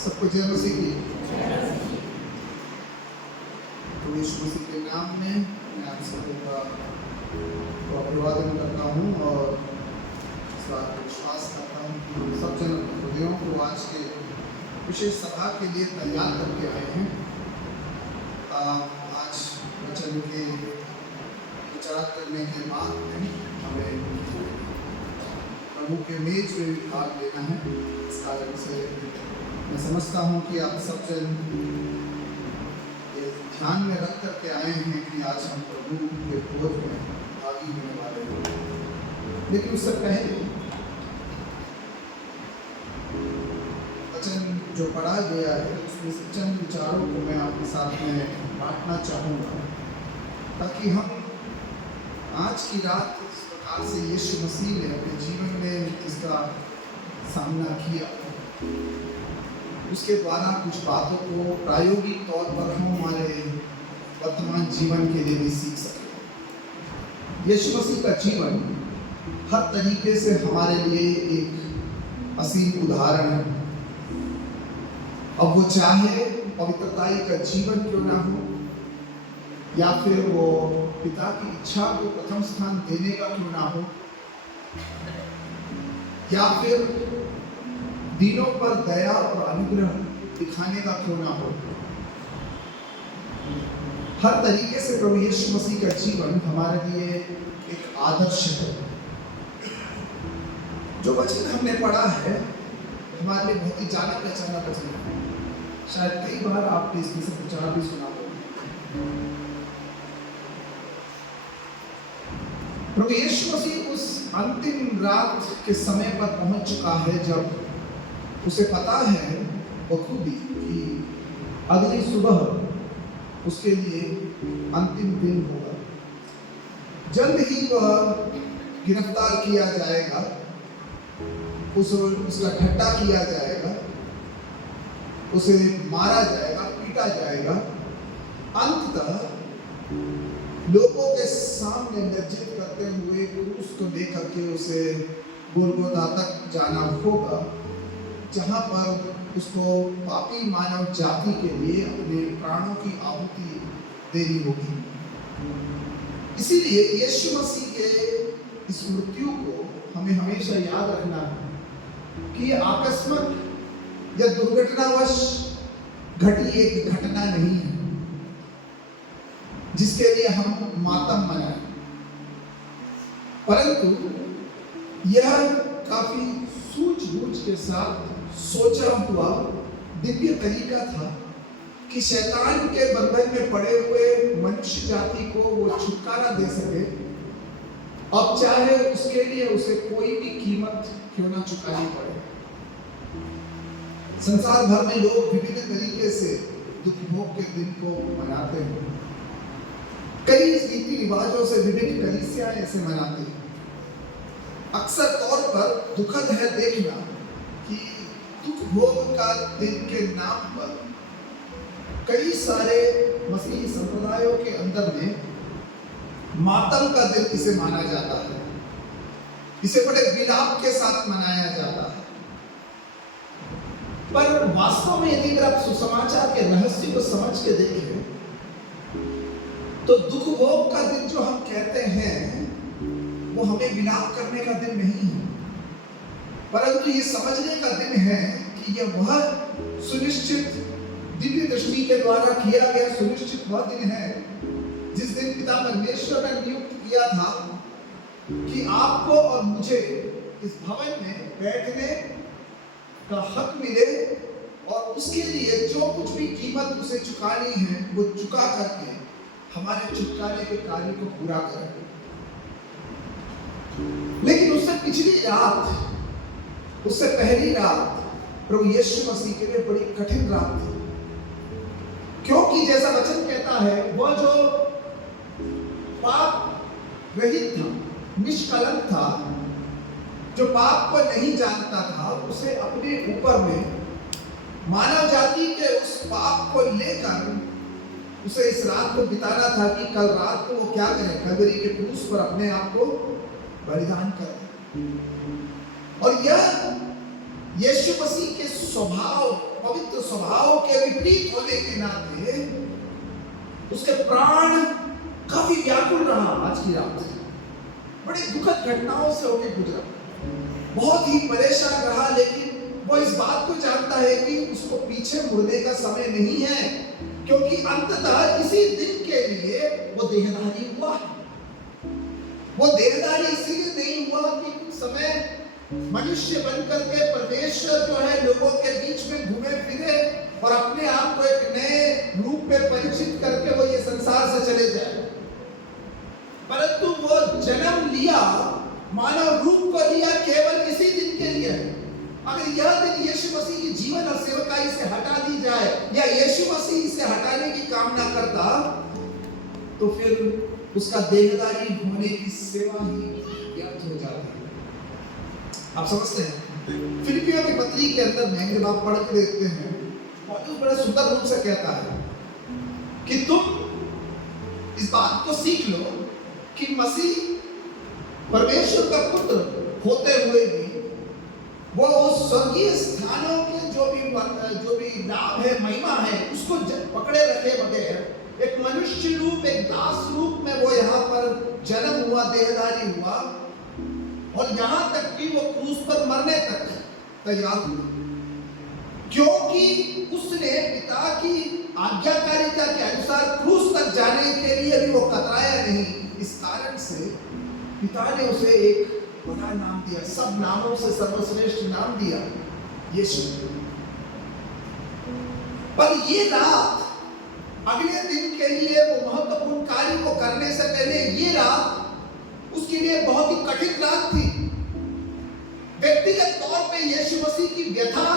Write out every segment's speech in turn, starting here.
सबको जय मसीह की। तो यीशु मसीह के नाम में मैं आप सबको का अभिवादन करता हूँ और इस बात को विश्वास करता हूँ कि सब जन हृदयों को आज के विशेष सभा के लिए तैयार करके आए हैं। आज वचन के विचार करने के बाद में हमें प्रभु के मेज में भाग लेना है। इस कारण से मैं समझता हूँ कि आप सब जन ध्यान में रख करके आए हैं कि आज हम प्रभु के भोज में भागी होने वाले हैं। लेकिन उससे पहले वचन जो पढ़ा गया है उसमें से चंद विचारों को मैं आपके साथ में बांटना चाहूँगा, ताकि हम आज की रात इस प्रकार से यीशु मसीह ने अपने जीवन में जिसका सामना किया उसके द्वारा कुछ बातों को प्रायोगिक तौर पर हम हमारे वर्तमान जीवन के लिए भी सीख सकें। यीशु मसीह का जीवन हर तरीके से हमारे लिए एक असीम उदाहरण है। अब वो चाहे पवित्रताई का जीवन क्यों ना हो, या फिर वो पिता की इच्छा को प्रथम स्थान देने का क्यों ना हो, या फिर दिनों पर दया और अनुग्रह दिखाने का क्यों ना हो, हर तरीके से प्रभु यीशु मसीह का जीवन हमारे लिए एक आदर्श है। जो वचन हमने पढ़ा है हमारे लिए बहुत ही जाना पहचाना वचन है। शायद कई बार आपने इसमें से विचार भी सुना होगा। प्रभु यीशु मसीह उस अंतिम रात के समय पर पहुंच चुका है जब उसे पता है बखूबी कि अगली सुबह उसके लिए अंतिम दिन होगा। जल्द ही वह गिरफ्तार किया जाएगा, उसका ठट्टा किया जाएगा, उसे मारा जाएगा, पीटा जाएगा, अंततः लोगों के सामने लज्जित करते हुए क्रूस को लेकर के उसे गोलगोथा तक जाना होगा, जहाँ पर उसको पापी मानव जाति के लिए अपने प्राणों की आहुति देनी होगी। इसीलिए यीशु मसीह के इस मृत्यु को हमें हमेशा याद रखना है कि यह आकस्मिक या दुर्घटनावश घटी एक घटना नहीं है जिसके लिए हम मातम मनाएं, परंतु यह काफी सूझबूझ के साथ सोचा हुआ दिव्य तरीका था कि शैतान के बंधन में पड़े हुए मनुष्य जाति को वो छुटकारा दे सके। अब चाहे उसके लिए उसे कोई भी कीमत क्यों ना चुकानी पड़े। संसार भर में लोग विभिन्न तरीके से दुख भोग के दिन को मनाते हैं। कई रीति रिवाजों से विभिन्न कलीसियां ऐसे मनाती हैं। अक्सर तौर पर दुखद है देखना कि दुख भोग का दिन के नाम पर कई सारे मसीही संप्रदायों के अंदर में मातम का दिन इसे माना जाता है। इसे बड़े विलाप के साथ मनाया जाता है। पर वास्तव में यदि अगर आप सुसमाचार के रहस्य को समझ के देखें तो दुख भोग का दिन जो हम कहते हैं वो हमें विलाप करने का दिन नहीं है, परंतु ये समझने का दिन है कि यह वह सुनिश्चित दिव्य दृष्टि के द्वारा किया गया सुनिश्चित वह दिन है जिस दिन पिता परमेश्वर ने नियुक्त किया था कि आपको और मुझे इस भवन में बैठने का हक मिले और उसके लिए जो कुछ भी कीमत उसे चुकानी है वो चुका करके हमारे छुटकारे के कार्य को पूरा करें। लेकिन उससे पिछली रात, उससे पहली रात प्रभु यीशु मसीह के लिए बड़ी कठिन रात थी, क्योंकि जैसा वचन कहता है वह जो पाप रहित था, निष्कलंक था, जो पाप को नहीं जानता था, उसे अपने ऊपर में मानव जाति के उस पाप को लेकर उसे इस रात को बिताना था कि कल रात को वो क्या करे, कलवरी के क्रूस पर अपने आप को बलिदान करे। और यीशु मसीह के स्वभाव, पवित्र स्वभाव के विपरीत होने के नाते उसके प्राण काफी व्याकुल रहा। आज की रात बड़ी दुखद घटनाओं से होकर गुजरा, बहुत ही परेशान रहा, लेकिन वो इस बात को जानता है कि उसको पीछे मुड़ने का समय नहीं है, क्योंकि अंततः इसी दिन के लिए वो देहधारी हुआ। वो देहधारी इसीलिए नहीं हुआ कि कुछ समय मनुष्य बनकर के परमेश्वर जो है लोगों के बीच में घूमे फिरे और अपने आप को एक नए रूप में परिचित करके वो ये संसार से चले जाए, परंतु वो जन्म लिया, मानव रूप को लिया केवल इसी दिन के लिए। अगर यह दिन यीशु मसीह की जीवन और सेवकाई से हटा दी जाए या यीशु मसीह से हटाने की कामना करता, तो फिर उसका देहधारी होने की सेवा ही व्यर्थ हो जाती। आप समझते हैं? फिलिपियों की पत्री के अंदर में जब आप पढ़ के देखते हैं, पौलुस बड़े सुंदर रूप से कहता है कि तुम इस बात को सीख लो कि मसीह परमेश्वर का पुत्र होते हुए भी वो उस स्वर्गीय स्थानों के जो भी लाभ है, महिमा है, उसको पकड़े रखे बगैर एक मनुष्य रूप, एक दास रूप में वो यहाँ पर जन्म हुआ, देहधारी हुआ, और यहाँ तक कि वो क्रूस पर मरने तक तैयार हुआ, क्योंकि उसने पिता की आज्ञाकारिता के अनुसार क्रूस तक जाने के लिए भी वो कतराया नहीं। इस कारण से पिता ने उसे एक बड़ा नाम दिया, सब नामों से सर्वश्रेष्ठ नाम दिया, यीशु। पर ये रात अगले दिन के लिए वो महत्वपूर्ण कार्य को करने से पहले ये रात उसके लिए बहुत ही कठिन रात थी। व्यक्तिगत तौर पे यीशु मसीह की व्यथा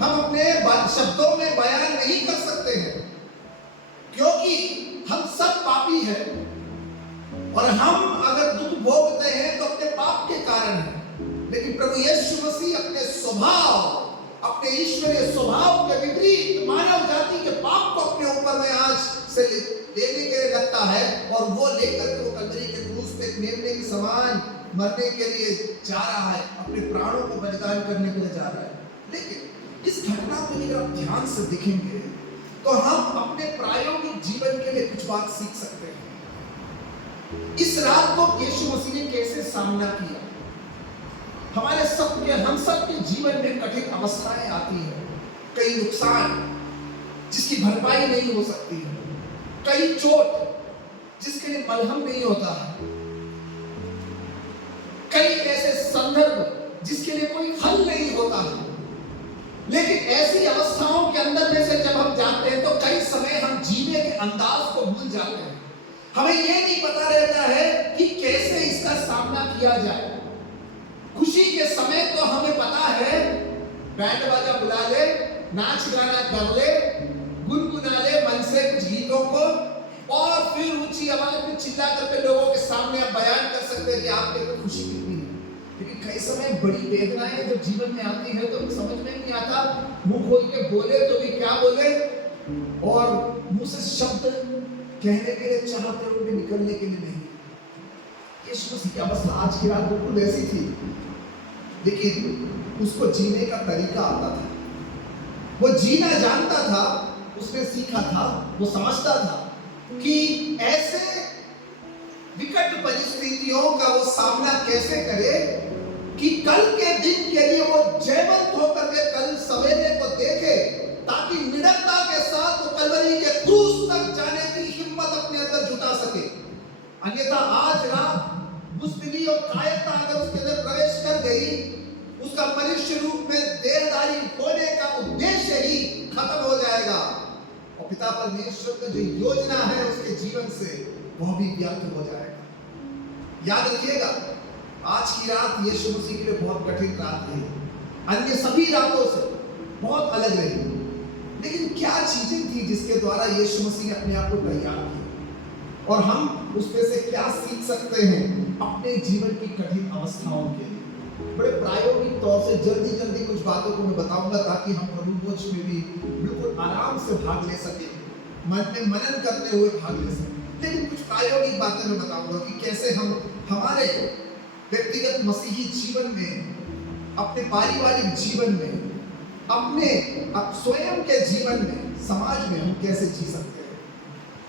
हम अपने शब्दों में बयान नहीं कर सकते हैं, क्योंकि हम सब पापी हैं और हम अगर दुख भोगते हैं तो अपने पाप के कारण है। लेकिन प्रभु यीशु मसीह अपने स्वभाव, अपने ईश्वरीय स्वभाव के विपरीत मानव जाति के पाप को अपने ऊपर में आज से लेने के लिए लगता है, और वो लेकर के वो कलवरी के क्रूस पे एक मेमने के समान मरने के लिए जा रहा है, अपने प्राणों को बलिदान करने के लिए जा रहा है। लेकिन इस घटना को अगर आप ध्यान से देखेंगे तो हम अपने प्रायोगिक जीवन के लिए कुछ बात सीख सकते हैं। इस रात को यीशु मसीह ने कैसे सामना किया। हमारे सबके, हम सब के जीवन में कठिन अवस्थाएं आती हैं, कई नुकसान जिसकी भरपाई नहीं हो सकती है, कई चोट जिसके लिए मलहम नहीं होता है, कई ऐसे संदर्भ जिसके लिए कोई हल नहीं होता है। लेकिन ऐसी अवस्थाओं के अंदर में से जब हम जाते हैं तो कई समय हम जीने के अंदाज को भूल जाते हैं। हमें यह नहीं पता रहता है कि कैसे इसका सामना किया जाए। खुशी के समय तो हमें पता है, बैंड बाजा बुला ले, नाच गाना कर ले, गुनगुना ले मन से कुछ गीतों को, और फिर ऊंची आवाज में चिल्ला करके लोगों के सामने आप बयान कर सकते हैं कि आपके तो खुशी कितनी है। लेकिन कई समय बड़ी वेदनाएं जब जीवन में आती है तो समझ में नहीं आता, मुंह खोल के बोले तो भी क्या बोले, और मुंह से शब्द कहने के लिए चाहते हुए भी निकलने के लिए नहीं। यीशु मसीह की अवस्था आज की रात बिल्कुल वैसी थी, लेकिन उसको जीने का तरीका आता था, वो जीना जानता था, उसने सीखा था, वो समझता था कि ऐसे विकट परिस्थितियों का वो सामना कैसे करे कि कल के दिन के लिए वो जयवंत होकर के कल सवेरे को देखे, ताकि निडरता के साथ वो कलवरी के क्रूस तक जाने की हिम्मत अपने अंदर जुटा सके। अन्यथा आज रात बुज़दिली और कायरता अगर उसके अंदर प्रवेश कर गई, उसका मनुष्य रूप में देहधारी होने का उद्देश्य ही खत्म हो जाएगा, और पिता परमेश्वर की जो योजना है उसके जीवन से वह भी व्यर्थ हो जाएगा। याद रखिएगा, आज की रात यीशु मसीह के लिए बहुत कठिन रात रही, अन्य सभी रातों से बहुत अलग रही। लेकिन क्या चीजें थी जिसके द्वारा यीशु मसीह ने अपने आप को तैयार किया, और हम उसमें से क्या सीख सकते हैं अपने जीवन की कठिन अवस्थाओं के लिए। बड़े प्रायोगिक तौर से जल्दी कुछ बातों को मैं बताऊंगा, ताकि हम प्रभु भोज में भी बिल्कुल आराम से भाग ले सके, मन में मनन करते हुए भाग ले सके। लेकिन कुछ प्रायोगिक बातें मैं बताऊंगा कि कैसे हम हमारे व्यक्तिगत मसीही जीवन में अपने पारिवारिक जीवन में, अपने स्वयं के जीवन में, समाज में हम कैसे जी सकते हैं।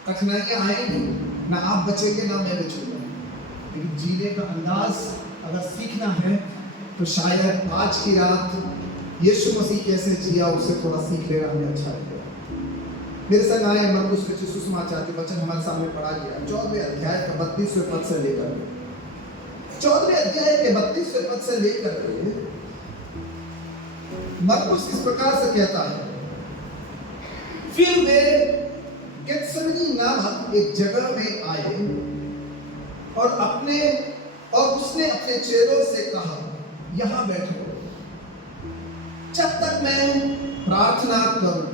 कठिनाइयां आएंगी, ना आप बचेंगे ना मैं बचूंगा, लेकिन जीने का अंदाज अगर सीखना है तो शायद आज की रात यीशु मसीह कैसे जिया उसे थोड़ा सीख लेना हमें अच्छा लगेगा। मेरे संग आए मरकुस के सुसमाचार के वचन हमारे सामने पढ़ा गया 14वें अध्याय का 32वें पद से लेकर 14वें अध्याय के 32वें पद से लेकर मरकुस इस प्रकार से कहता है, फिर वे गेत्सेमनी नामक एक जगह में आए और उसने अपने चेलों से कहा, यहां बैठो जब तक मैं प्रार्थना करूं।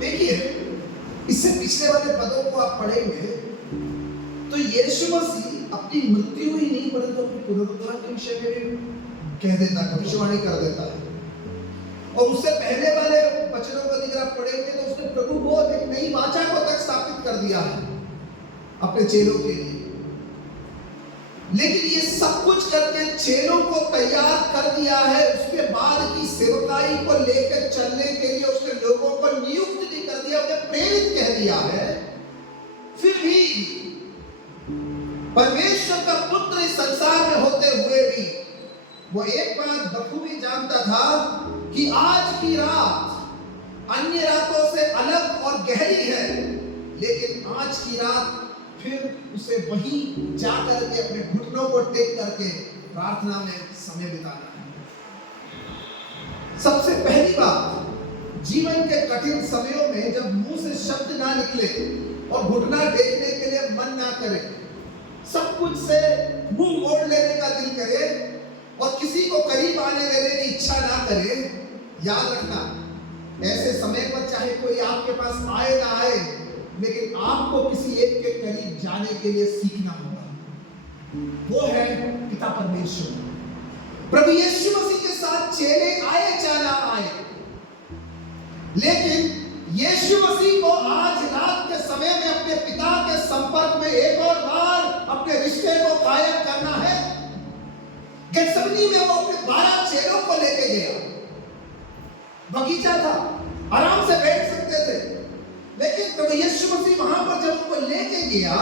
देखिए, इससे पिछले वाले पदों को आप पढ़ेंगे तो यीशु मसीह अपनी मृत्यु ही नहीं परंतु अपने पुनरुत्थान के विषय में कह देता है, भविष्यवाणी कर देता है। और उससे पहले वाले वचनों को अगर आप पढ़ेंगे तो उसने प्रभु को एक नई वाचा को तक स्थापित कर दिया है अपने चेलों के लिए। लेकिन ये सब कुछ करके चेलों को तैयार कर दिया है, उसके बाद की सेवकाई को लेकर चलने के लिए उसने लोगों को नियुक्त भी कर दिया, उन्हें प्रेरित कह दिया है। फिर भी परमेश्वर का पुत्र इस संसार में होते हुए भी वो एक बात बखूबी जानता था कि आज की रात अन्य रातों से अलग और गहरी है, लेकिन आज की रात फिर उसे वहीं जाकर के अपने घुटनों को टेक करके प्रार्थना में समय बिताना है। सबसे पहली बात, जीवन के कठिन समयों में जब मुंह से शब्द ना निकले और घुटना टेकने के लिए मन ना करे, सब कुछ से मुंह मोड़ लेने का दिल करे और किसी को करीब आने देने की इच्छा ना करे, याद रखना ऐसे समय पर चाहे कोई आपके पास आए ना आए, लेकिन आपको किसी एक के करीब जाने के लिए सीखना होगा। वो है पिता परमेश्वर। प्रभु यीशु मसीह के साथ चेले आए चाहे ना आए, लेकिन यीशु मसीह को आज रात के समय में अपने पिता के संपर्क में एक और बार अपने रिश्ते को कायम करना है। गेत्सेमनी में वो अपने 12 चेलों को लेके गया। बगीचा था, आराम से बैठ सकते थे, लेकिन प्रभु यीशु मसीह वहां पर जब उनको लेके गया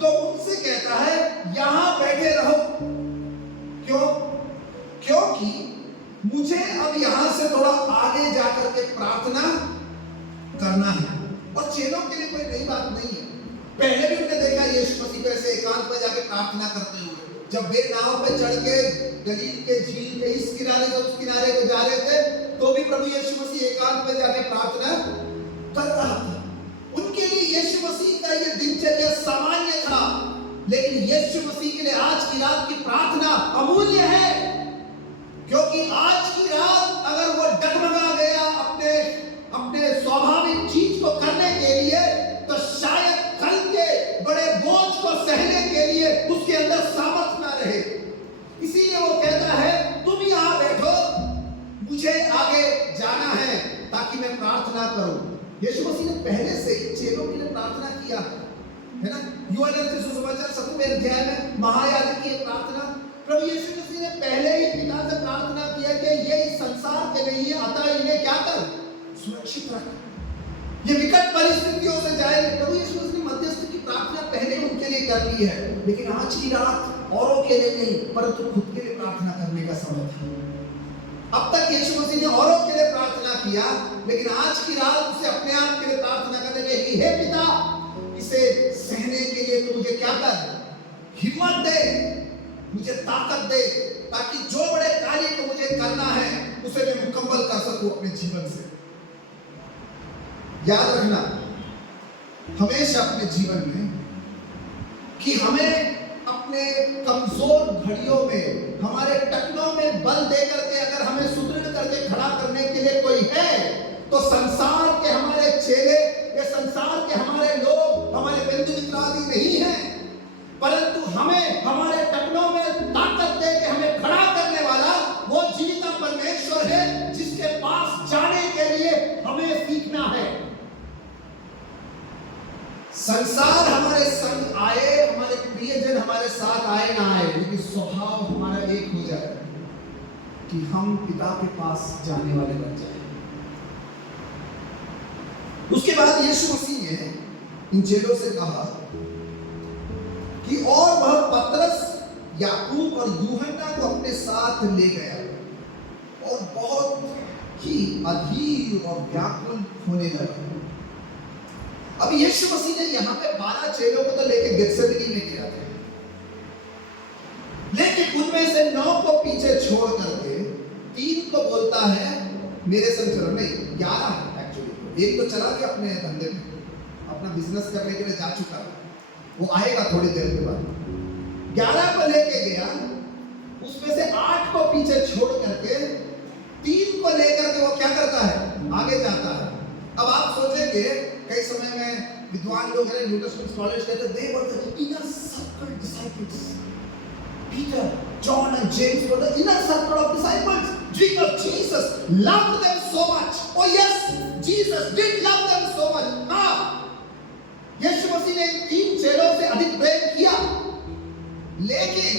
तो उनसे कहता है, यहां बैठे रहो। क्यों? क्योंकि मुझे अब यहां से थोड़ा आगे जाकर के प्रार्थना करना है। और चेलों के लिए कोई नई बात नहीं है, पहले भी उन्होंने देखा यीशु मसीह को ऐसे एकांत में जाके प्रार्थना करते हुए। जब वे नाव पे चढ़ के गलील के झील के इस किनारे से उस किनारे को जा रहे थे, तो भी प्रभु यीशु मसीह एकांत में जाके प्रार्थना कर रहा था। उनके लिए यीशु मसीह का ये दिनचर्या सामान्य था, लेकिन यीशु मसीह के लिए आज की रात की प्रार्थना अमूल्य है। क्योंकि आज की रात अगर वो डगमगा गया अपने स्वाभाविक चीज को करने के लिए, तो शायद कल के बड़े बोझ को सहने के लिए उसके अंदर सामर्थ्य ना रहे। इसीलिए वो कहता है, तुम यहां बैठो, मुझे आगे जाना है ताकि मैं प्रार्थना करूं। यीशु मसीह ने पहले से ही चेलों के लिए प्रार्थना किया है ना। यूहन्ना के सुसमाचार 7वें अध्याय में महायाजक की प्रार्थना, प्रभु यीशु मसीह ने पहले ही पिता से प्रार्थना किया कि ये इस संसार के नहीं है, अतः इन्हें क्या कर, सुरक्षित रख, ये विकट परिस्थितियों से जाए। प्रभु यीशु मसीह ने मध्यस्थ की प्रार्थना पहले उनके लिए कर ली है, लेकिन आज की रात औरों के लिए नहीं परंतु खुद के लिए प्रार्थना करने का समय था। अब तक यीशु मसीह ने औरों के लिए प्रार्थना किया, लेकिन आज की रात उसे अपने आप के लिए प्रार्थना करने के लिए, हे पिता, इसे सहने के लिए तू मुझे क्या कर, हिम्मत दे, मुझे ताकत दे, ताकि जो बड़े कार्य को मुझे करना है उसे मैं मुकम्मल कर सकूं अपने जीवन से। याद रखना हमेशा अपने जीवन में कि हमें अपने कमजोर घड़ियों में, हमारे टकनों में बल दे करके अगर हमें सुदृढ़ करके खड़ा करने के लिए कोई है, तो संसार के हमारे चेले या संसार के हमारे लोग, हमारे बंधु मित्र आदि नहीं है, परंतु हमें हमारे टकनों में ताकत दे के हमें खड़ा करने वाला वो जीवित परमेश्वर है, जिसके पास जाने के लिए हमें सीखना है। संसार हमारे संग आए, हमारे प्रियजन हमारे साथ आए ना आए, लेकिन स्वभाव हमारा एक हो जाए। कि हम पिता के पास जाने वाले बन जाए। उसके बाद यीशु मसीह ने इन चेलों से कहा कि और वह पतरस, याकूब और यूहन्ना को अपने साथ ले गया और बहुत ही अधीर और व्याकुल होने लगा। अब यीशु मसीह ने यहाँ पे 12 चेलों को तो लेके गेत्सेमनी में गया था, लेकिन उनमें से 9 को पीछे छोड़ करके 3 को बोलता है मेरे संग चलो। नहीं, 11 है एक्चुअली। एक तो चला गया अपने धंधे में, अपना बिजनेस करने के लिए जा चुका, वो आएगा थोड़ी देर के बाद। 11 को लेके गया, उसमें से 8 को पीछे छोड़ करके 3 को लेकर के वो क्या करता है, आगे जाता है। अब आप सोचेंगे कई समय में विद्वान लोग हैं, न्यू टेस्टमेंट स्कॉलर्स कहते हैं, they were the inner circle disciples. Peter, John and James were the inner circle of disciples. Jesus loved them so much. Oh yes, Jesus did love them so much. हाँ, यीशु मसीह ने 3 चेलों से अधिक प्रेम किया, लेकिन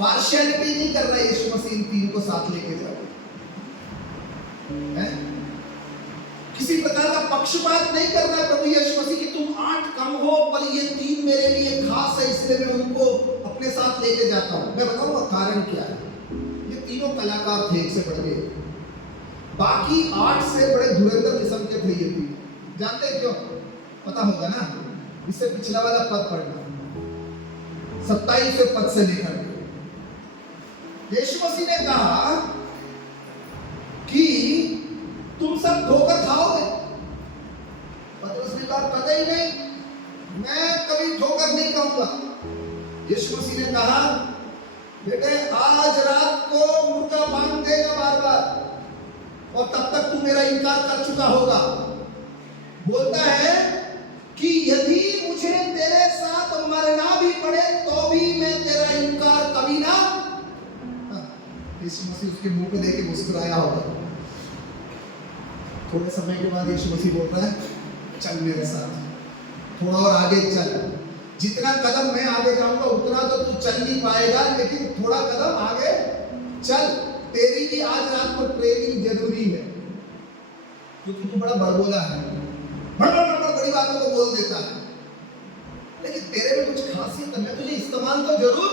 partiality नहीं कर रहा यीशु मसीह इन 3 को साथ लेके जाओ, किसी प्रकार का पक्षपात नहीं कर रहा है प्रभु यीशु मसीह कि तुम 8 कम हो पर ये 3 मेरे लिए खास है, इसलिए मैं उनको अपने साथ लेके जाता हूं। मैं बताऊंगा कारण क्या है। ये तीनों कलाकार थे, एक से बढ़ के, बाकी 8 से बड़े धुरंधर किस्म के थे ये 3। जानते हैं क्यों? पता होगा ना, इससे पिछला वाला पद पढ़ना, 27 पद से लेकर यीशु मसीह ने कहा कि तुम सब धोखा खाओगे। पतरस ने कहा कतई ही नहीं, मैं कभी ठोकर नहीं खाऊंगा। यीशु मसीह ने कहा बेटे आज रात को मुर्गा मांग देगा बार बार, और तब तक तू मेरा इनकार कर चुका होगा। बोलता है कि यदि मुझे तेरे साथ मरना भी पड़े तो भी मैं तेरा इनकार कभी ना। यीशु मसीह उसके मुंह पे देख के मुस्कुराया होगा। थोड़े समय के बाद यीशु मसीह बोल रहा है चल मेरे साथ, थोड़ा और आगे चल। जितना कदम मैं आगे जाऊंगा उतना तो तू चल नहीं पाएगा, लेकिन थोड़ा कदम आगे चल। तेरी भी आज रात को ट्रेनिंग जरूरी है, क्योंकि तू बड़ा बड़बोला है, बड़ी बातों को बोल देता है, लेकिन तेरे में कुछ खासियत है। मैं तुझे इस्तेमाल तो जरूर,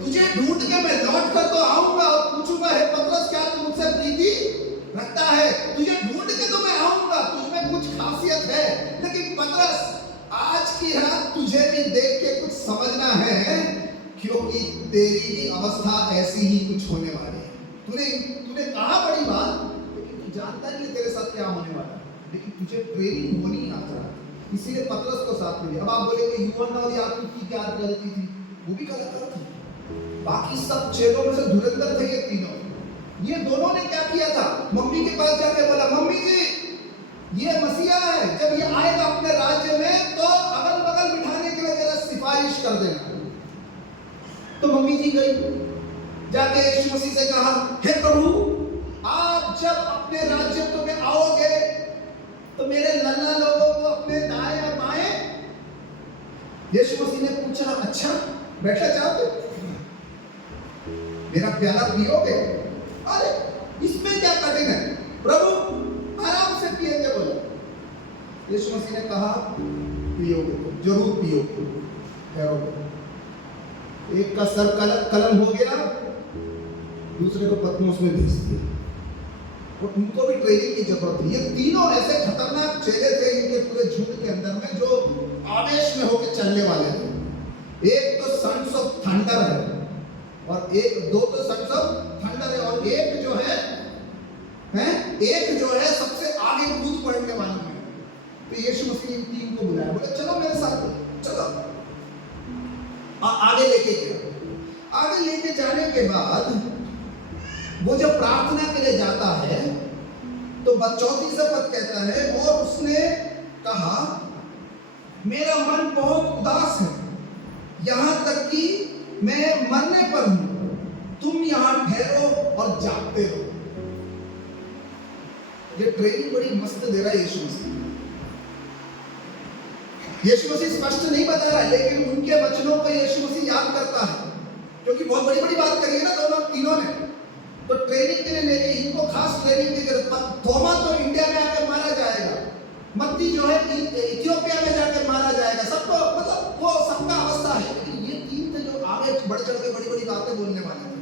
तुझे ढूंढ के मैं लौट कर तो आऊंगा और पूछूंगा हे पतरस क्या तू मुझसे प्रीति रखता है? तुझे ढूंढ के तो मैं आऊंगा, तुझमें कुछ खासियत है, लेकिन पतरस आज की रात तुझे भी देख के कुछ समझना है, क्योंकि तेरी भी अवस्था ऐसी ही कुछ होने वाली है। तूने कहा बड़ी बात, लेकिन तू जानता नहीं तेरे साथ क्या होने वाला है, लेकिन तुझे ट्रेनिंग होनी आज रात, इसीलिए पतरस को साथ में लिया। अब आप बोलेंगे यूहन्ना और याकूब की क्या गलती थी? वो भी कलाकार थे, बाकी सब चेलों में से धुरंधर थे ये तीनों। ये दोनों ने क्या किया था? मम्मी के पास जाके बोला मम्मी जी ये मसीहा है, जब ये आएगा अपने राज्य में तो अगल बगल बिठाने के लिए जरा सिफारिश कर देना। तो मम्मी जी गई, जाके यीशु मसीह से कहा हे प्रभु आप जब अपने राज्य में आओगे तो मेरे लल्ला लोगों को अपने दाएं और बाएं। यीशु मसीह ने पूछा अच्छा बैठना चाहते, मेरा प्याला पियोगे? अरे इसमें क्या कठिन है प्रभु, आराम से पिएंगे बोले। यीशु मसीह ने कहा पियोगे तो जरूर पियोगे, एक का सर कलम हो गया, दूसरे को पतमोस में भेज दिया, और उनको भी ट्रेनिंग की जरूरत है। ये तीनों ऐसे खतरनाक चेले थे इनके पूरे झुंड के अंदर में, जो आवेश में होकर चलने वाले थे। एक तो सन्स ऑफ थंडर है, और दो तो सन्स ऑफ थंडर है, और एक जो है सबसे आगे कूद पड़ने वाला है। तो यीशु मसीह इन 3 को बुलाया, बोले चलो मेरे साथ चलो। आगे लेके गया। आगे लेके जाने के बाद वो जब प्रार्थना के लिए जाता है तो 34 पद कहता है और उसने कहा मेरा मन बहुत उदास है, यहां तक कि मैं मरने पर हूं, तुम यहां ठहरो और जागते रहो। ये ट्रेनिंग बड़ी मस्त दे रहा है यीशु मसीह। यीशु मसीह स्पष्ट नहीं बता रहा है, लेकिन उनके वचनों को यीशु मसीह याद करता है, क्योंकि बहुत बड़ी बड़ी बात दरखास्त लेने की जरूरत। थोमा तो इंडिया में आकर मारा जाएगा, मत्ती जो है इथियोपिया में जाकर मारा जाएगा, सबको मतलब वो सबका अवस्था है। लेकिन ये तीन थे जो आगे बढ़ चढ़ के बड़ी बड़ी बातें बोलने वाले थे,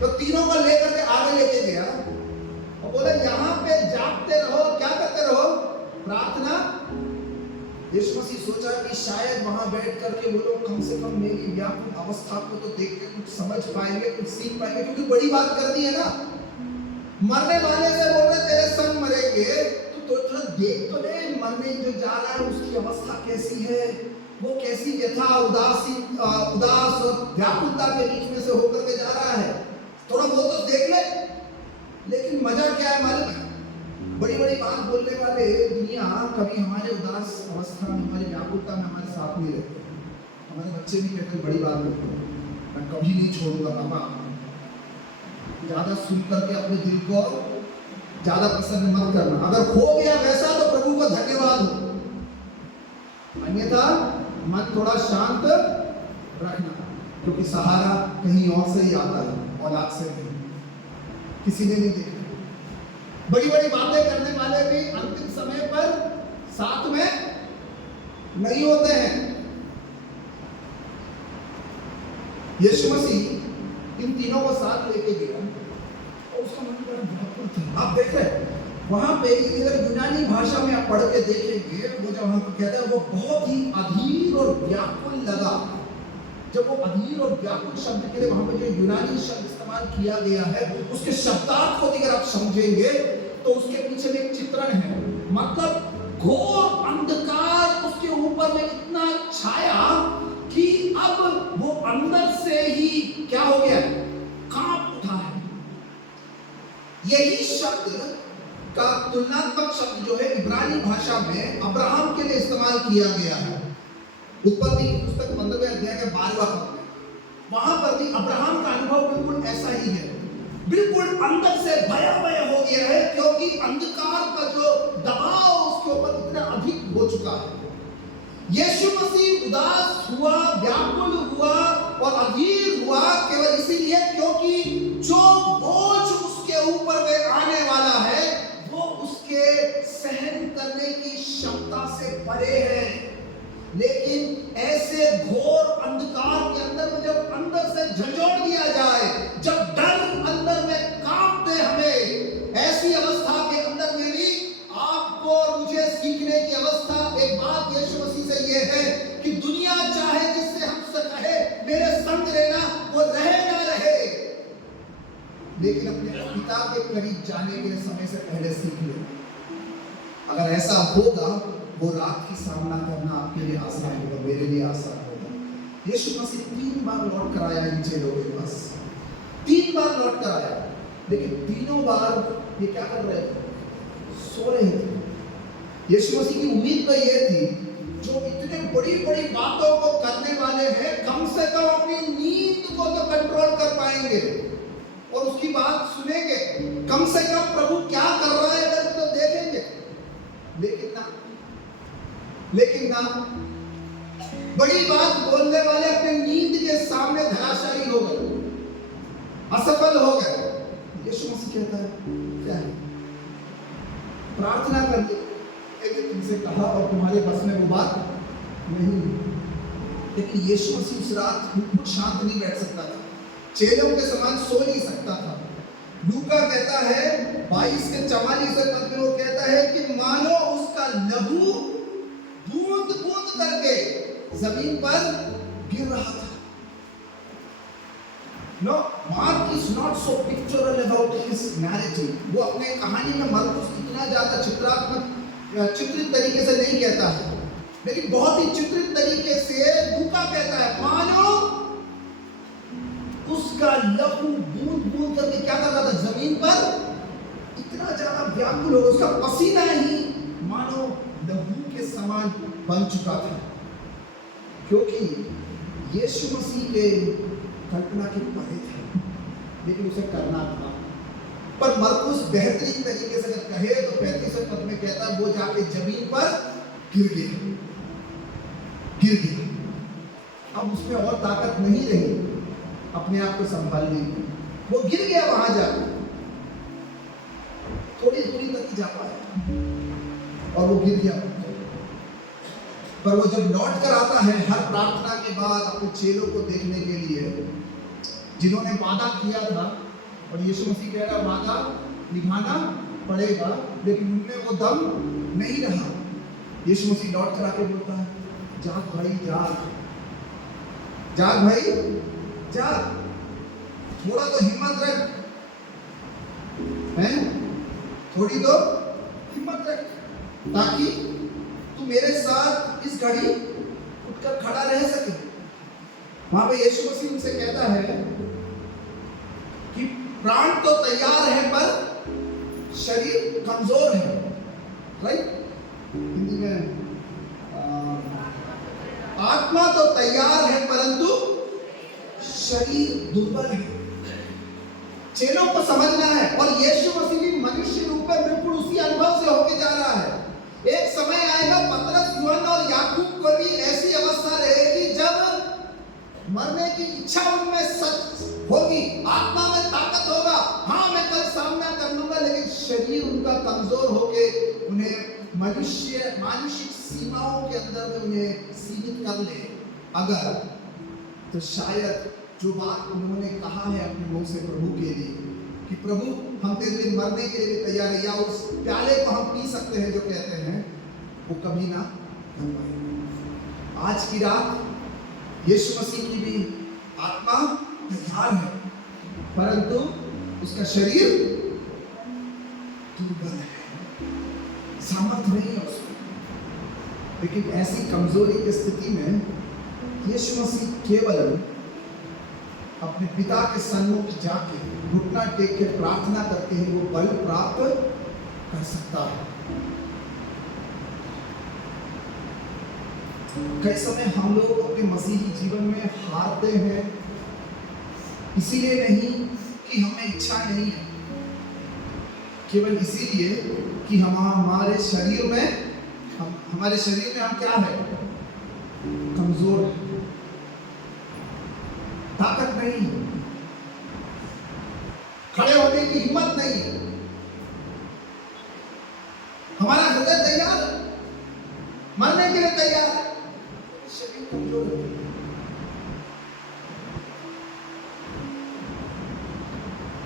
तो तीनों को लेकर के आगे लेके गया और बोला यहाँ पे जागते रहो, क्या करते रहो, प्रार्थना। यीशु मसीह सोचा कि शायद वहां बैठ करके वो लोग कम से कम मेरी व्याकुल अवस्था को तो देख के कुछ समझ पाएंगे, कुछ सीख पाएंगे, क्योंकि बड़ी बात कर दी है ना, मरने वाले से बोल रहे तेरे संग मरेंगे, तो थोड़ा देख तो ले मरने जो जा रहा है उसकी अवस्था कैसी है, वो कैसी व्यथा उदास और व्याकुलता के बीच में से होकर के जा रहा है, थोड़ा वो तो देख ले। लेकिन मजा क्या है मालूम है, बड़ी बड़ी बात बोलने वाले दुनिया कभी हमारे उदास अवस्था में, हमारी व्याकुलता में हमारे साथ नहीं रहते। हमारे बच्चे भी कहते बड़ी बात बोलते, मैं कभी नहीं छोड़ूंगा पापा। ज्यादा सुन करके अपने दिल को ज्यादा प्रसन्न मत करना, अगर हो गया वैसा तो प्रभु को धन्यवाद हो, अन्यथा मन थोड़ा शांत रखना, क्योंकि सहारा कहीं और से ही आता है, औलाद से नहीं, किसी ने नहीं देखा। बड़ी बड़ी बातें करने वाले भी अंतिम समय पर साथ में नहीं होते हैं। यीशु मसीह इन तीनों को साथ लेके गया और उसका मन बड़ा व्याकुल था। आप देख रहे वहां पे इधर यूनानी भाषा में आप पढ़ के देखेंगे, वो जो वहां पर कहता है वो बहुत ही अधीर और व्याकुल लगा। जब वो अधीर और व्याकुल शब्द के लिए वहां पर जो यूनानी शब्द इस्तेमाल किया गया है, उसके शब्दार्थ को अगर आप समझेंगे तो उसके पीछे में एक चित्रण है, मतलब घोर अंधकार उसके ऊपर में इतना छाया कि अब वो अंदर से ही क्या हो गया, कांप उठा है। यही शब्द का तुलनात्मक शब्द जो है इब्रानी भाषा में अब्राहम के लिए इस्तेमाल किया गया है। उत्पत्ति की पुस्तक 15वें अध्याय के 12वां पद में, वहां पर भी अब्राहम का अनुभव बिल्कुल ऐसा ही है, बिल्कुल अंदर से भयावह हो गया है, क्योंकि अंधकार का जो दबाव उसके ऊपर इतना अधिक हो चुका है। यीशु मसीह उदास हुआ, व्याकुल हुआ और अधीर हुआ केवल इसीलिए क्योंकि जो बोझ उसके ऊपर में आने वाला है वो उसके सहन करने की क्षमता से परे है। लेकिन ऐसे घोर अंधकार के अंदर में जब अंदर से झंझोड़ दिया जाए, जब डर अंदर में कांपते हमें, ऐसी अवस्था के अंदर में भी आपको और मुझे सीखने की अवस्था एक बात यीशु मसीह से ये है कि दुनिया चाहे जिससे हमसे कहे मेरे संग रहना, वो रहे ना रहे, लेकिन अपने पिता के करीब जाने के समय से पहले सीख ले। अगर ऐसा होगा वो रात की सामना करना आपके लिए आसान होगा, मेरे लिए आसान होगा। यीशु मसीह 3 बार लौट कर आया इन चेलों के पास, 3 बार लौट कर आया, लेकिन तीनों बार ये क्या कर रहे थे, सो रहे थे। यीशु मसीह की उम्मीद तो ये थी जो इतने बड़ी बड़ी बातों को करने वाले हैं, कम से कम अपनी नींद को तो कंट्रोल कर पाएंगे और उसकी बात सुनेंगे, कम से कम प्रभु क्या कर रहा है अगर तो देखेंगे। लेकिन ना, बड़ी बात बोलने वाले अपने नींद के सामने धराशायी हो गए, असफल हो गए। यीशु मसीह कहता है क्या है, प्रार्थना करके तुमसे कहा और तुम्हारे बस में वो बात नहीं। लेकिन यीशु मसीह उस रात खुद शांत नहीं बैठ सकता था, चेलों के समान सो नहीं सकता था। लूका कहता है 22 के 44 पद में वो कहता है कि मानो उसका लहू बूंद बूंद करके जमीन पर गिर रहा था। No, Mark is not so pictorial about his narrative. वो अपने कहानी में मरकुस इतना ज्यादा चित्रित तरीके से नहीं कहता है, लेकिन बहुत ही चित्रित तरीके से लूका कहता है मानो उसका लहू बूंद बूंद करके क्या कर रहा था, जमीन पर इतना ज्यादा व्याकुल हो गया, उसका पसीना ही मानो लहू के समान बन चुका था, क्योंकि यीशु मसीह के कल्पना के परे था, लेकिन उसे करना था। पर मरकुस बेहतरीन तरीके से अगर कहे तो 35वें पद में कहता है वो जाके जमीन पर गिर गया। अब उसमें और ताकत नहीं रही अपने आप को संभालने की, वो गिर गया वहां जाकर। थोड़ी दूरी तक ही जा पाया और वो गिर गया। पर वो जब लौट कर आता है हर प्रार्थना के बाद अपने चेलों को देखने के लिए, जिन्होंने वादा किया था, और यीशु मसीह कह रहा वादा निभाना पड़ेगा, लेकिन उनमें वो दम नहीं रहा। यीशु मसीह लौट कर आके बोलता है, जाग भाई जाग, जाग भाई जाग, थोड़ा तो हिम्मत रख, हैं? थोड़ी तो हिम्मत रख, ताकि तू मेरे साथ इस घड़ी उठकर खड़ा रह सके। वहां पे यीशु मसीह उनसे कहता है कि प्राण तो तैयार है पर शरीर कमजोर है, राइट? हिंदी में आत्मा तो तैयार है परंतु शरीर दुर्बल है। चेलों को समझना है, और यीशु मसीह भी मनुष्य रूप में बिल्कुल उसी अनुभव से होके जा रहा है। एक समय आएगा पतरस, यूहन्ना और याकूब को भी ऐसी अवस्था रहेगी जब मरने की इच्छा उनमें सच होगी, आत्मा में ताकत होगा, हाँ मैं कल सामना कर लूंगा, लेकिन शरीर उनका कमजोर होके उन्हें मानुषिक सीमाओं के अंदर में उन्हें सीमित कर ले अगर, तो शायद जो बात उन्होंने कहा है अपने मुंह से प्रभु के लिए कि प्रभु हम तेरे लिए मरने के लिए तैयार है, या उस प्याले को हम पी सकते हैं जो कहते हैं, वो कभी ना कर पाएंगे। आज की रात यीशु मसीह की भी आत्मा तैयार है परंतु उसका शरीर दुर्बल है, सामर्थ्य नहीं है उसमें। लेकिन ऐसी कमजोरी की स्थिति में यीशु मसीह केवल अपने पिता के सन्मुख जाके घुटना टेक के प्रार्थना करके ही वो बल प्राप्त कर सकता है। कई समय हम लोग अपने मसीही जीवन में हारते हैं, इसीलिए नहीं कि हमें इच्छा नहीं है, केवल इसीलिए कि हमारे शरीर में हम क्या है, कमजोर है, ताकत नहीं, खड़े होने की हिम्मत नहीं, हमारा हृदय तैयार, मरने के लिए तैयार, शरीर कमजोर है।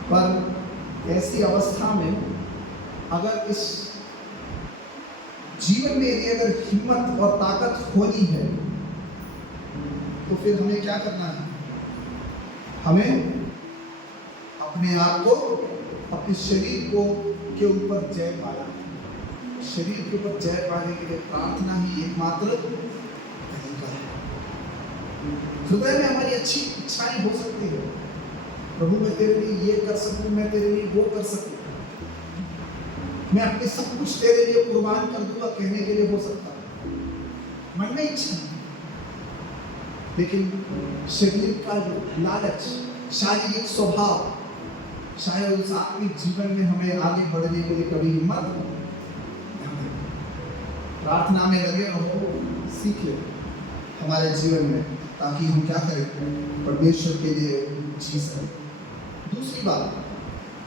पर ऐसी अवस्था में अगर इस जीवन में यदि अगर हिम्मत और ताकत होनी है तो फिर हमें क्या करना है? हमें अपने आप को, अपने शरीर को के ऊपर जय पाना है। शरीर के ऊपर जय पाने के लिए प्रार्थना ही एकमात्र तरीका है। हृदय में हमारी अच्छी इच्छाएं हो सकती है, प्रभु मैं तेरे लिए ये कर सकूं, मैं तेरे लिए वो कर सकूं, मैं अपने सब कुछ तेरे लिए कुर्बान कर दूंगा कहने के लिए हो सकता है, मन में इच्छा, लेकिन शरीर का जो लालच, शारीरिक स्वभाव, शायद उस आत्मिक जीवन में हमें आगे बढ़ने के लिए कभी हिम्मत नहीं। प्रार्थना में लगे रहो, सीख ले हमारे जीवन में, ताकि हम क्या करें, परमेश्वर के लिए जी सकें। दूसरी बात,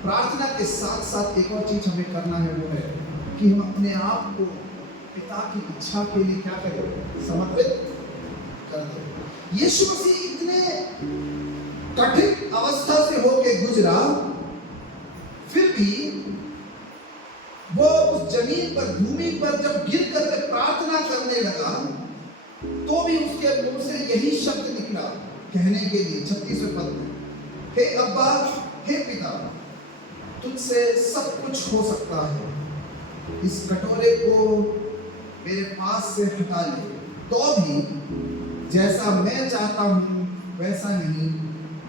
प्रार्थना के साथ साथ एक और चीज हमें करना है, वो है कि हम अपने आप को पिता की इच्छा के लिए क्या करें, समर्पित कर दें। यीशु मसीह इतने कठिन अवस्था से होके गुजरा, फिर भी वो उस जमीन पर, भूमि पर जब गिर करके प्रार्थना करने लगा, तो भी उसके मुंह से यही शब्द निकला कहने के लिए 36वें पद में, हे अब्बा, हे पिता, तुझसे सब कुछ हो सकता है, इस कटोरे को मेरे पास से हटा ले, तो भी जैसा मैं चाहता हूं वैसा नहीं,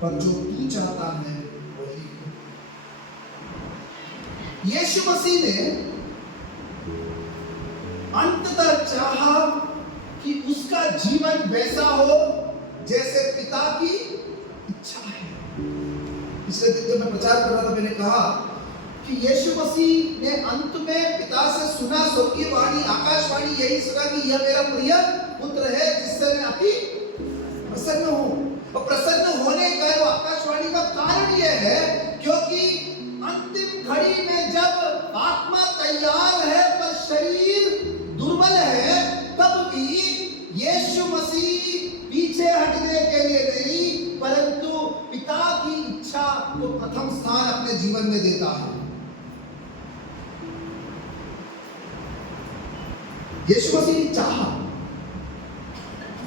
पर जो तू चाहता है वही। यीशु मसीह ने अंततः चाहा कि उसका जीवन वैसा हो जैसे पिता की इच्छा है। पिछले दिन जब मैं प्रचार कर रहा था, मैंने कहा कि यीशु मसीह ने अंत में पिता से सुना स्वर्गीय वाणी, आकाशवाणी, यही सुना कि यह मेरा प्रिय पुत्र है जिससे मैं अति प्रसन्न हूं। और प्रसन्न होने का आकाशवाणी का कारण यह है क्योंकि अंतिम घड़ी में जब जीवन में देता है। यीशु मसीह ने चाहा,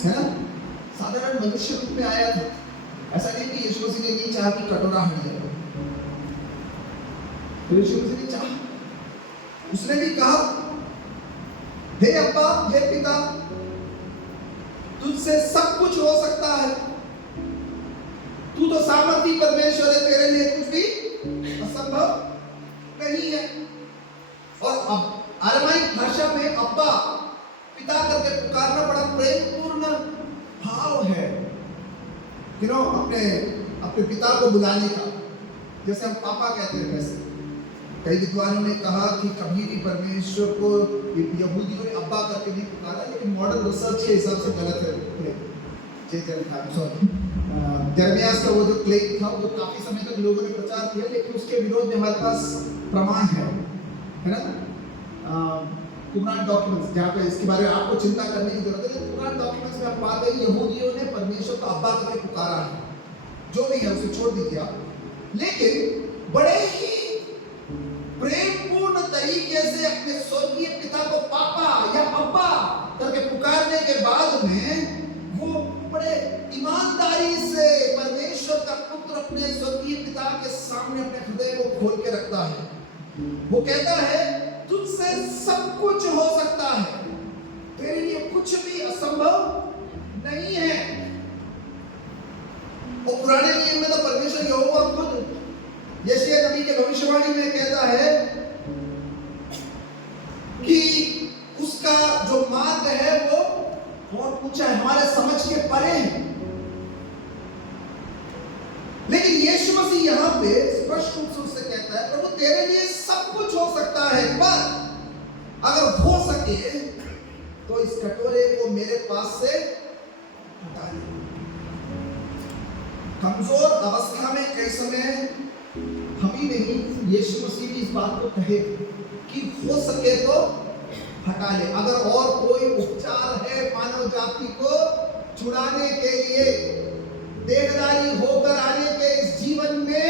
है ना, साधारण मनुष्य रूप में आया था। ऐसा नहीं कि यीशु मसीह ने नहीं चाहा कि कटोरा हट जाए, तो यीशु मसीह ने चाहा, उसने भी कहा, हे अब्बा, हे पिता, तुझसे सब कुछ हो सकता है, तू तो सामर्थी परमेश्वर है, तेरे लिए कुछ भी असंभव नहीं है। और अब अरमाइक भाषा में अब्बा, पिता करके पुकारना बड़ा प्रेमपूर्ण भाव है, अपने पिता को बुलाने का, जैसे हम पापा कहते हैं। वैसे कई विद्वानों ने कहा कि कभी भी परमेश्वर को यहूदियों ने अब्बा करके नहीं पुकारा, लेकिन मॉडर्न रिसर्च के हिसाब से गलत है। यिर्मयाह का वो जो क्लेम था, वो काफी समय तक लोगों ने प्रचार किया, लेकिन उसके विरोध में हमारे पास प्रमाण है ना, कुरान डॉक्यूमेंट्स, जहाँ पे इसके बारे में आपको चिंता करने की जरूरत है। कुरान डॉक्यूमेंट्स में आप पाते हैं यहूदियों ने परमेश्वर को अब्बा करके पुकारा है, जो भी है उसे छोड़ दीजिए आप, लेकिन बड़े ही प्रेमपूर्ण तरीके से अपने स्वर्गीय पिता को पापा या अब्बा करके पुकारने के बाद में वो बड़े ईमानदारी से परमेश्वर का पुत्र अपने स्वर्गीय पिता के सामने अपने हृदय को खोल के रखता है। वो कहता है, तुझसे सब कुछ हो सकता है, तेरे लिए कुछ भी असंभव नहीं है। और पुराने नियम में तो परमेश्वर यहोवा खुद यशायाह नबी के भविष्यवाणी में कहता है कि उसका जो मार्ग है वो बहुत ऊंचा है, हमारे समझ के परे है। लेकिन यीशु मसीह यहां पे स्पष्ट रूप से उससे कहता है, प्रभु तेरे लिए सब कुछ हो सकता है, पर अगर हो सके तो इस कटोरे को मेरे पास से हटा ले। कमजोर अवस्था में कई समय हम ही नहीं, यीशु मसीह भी इस बात को कहे कि हो सके तो हटा ले। अगर और कोई उपचार है मानव जाति को छुड़ाने के लिए, देहधारी होकर आने के इस जीवन में,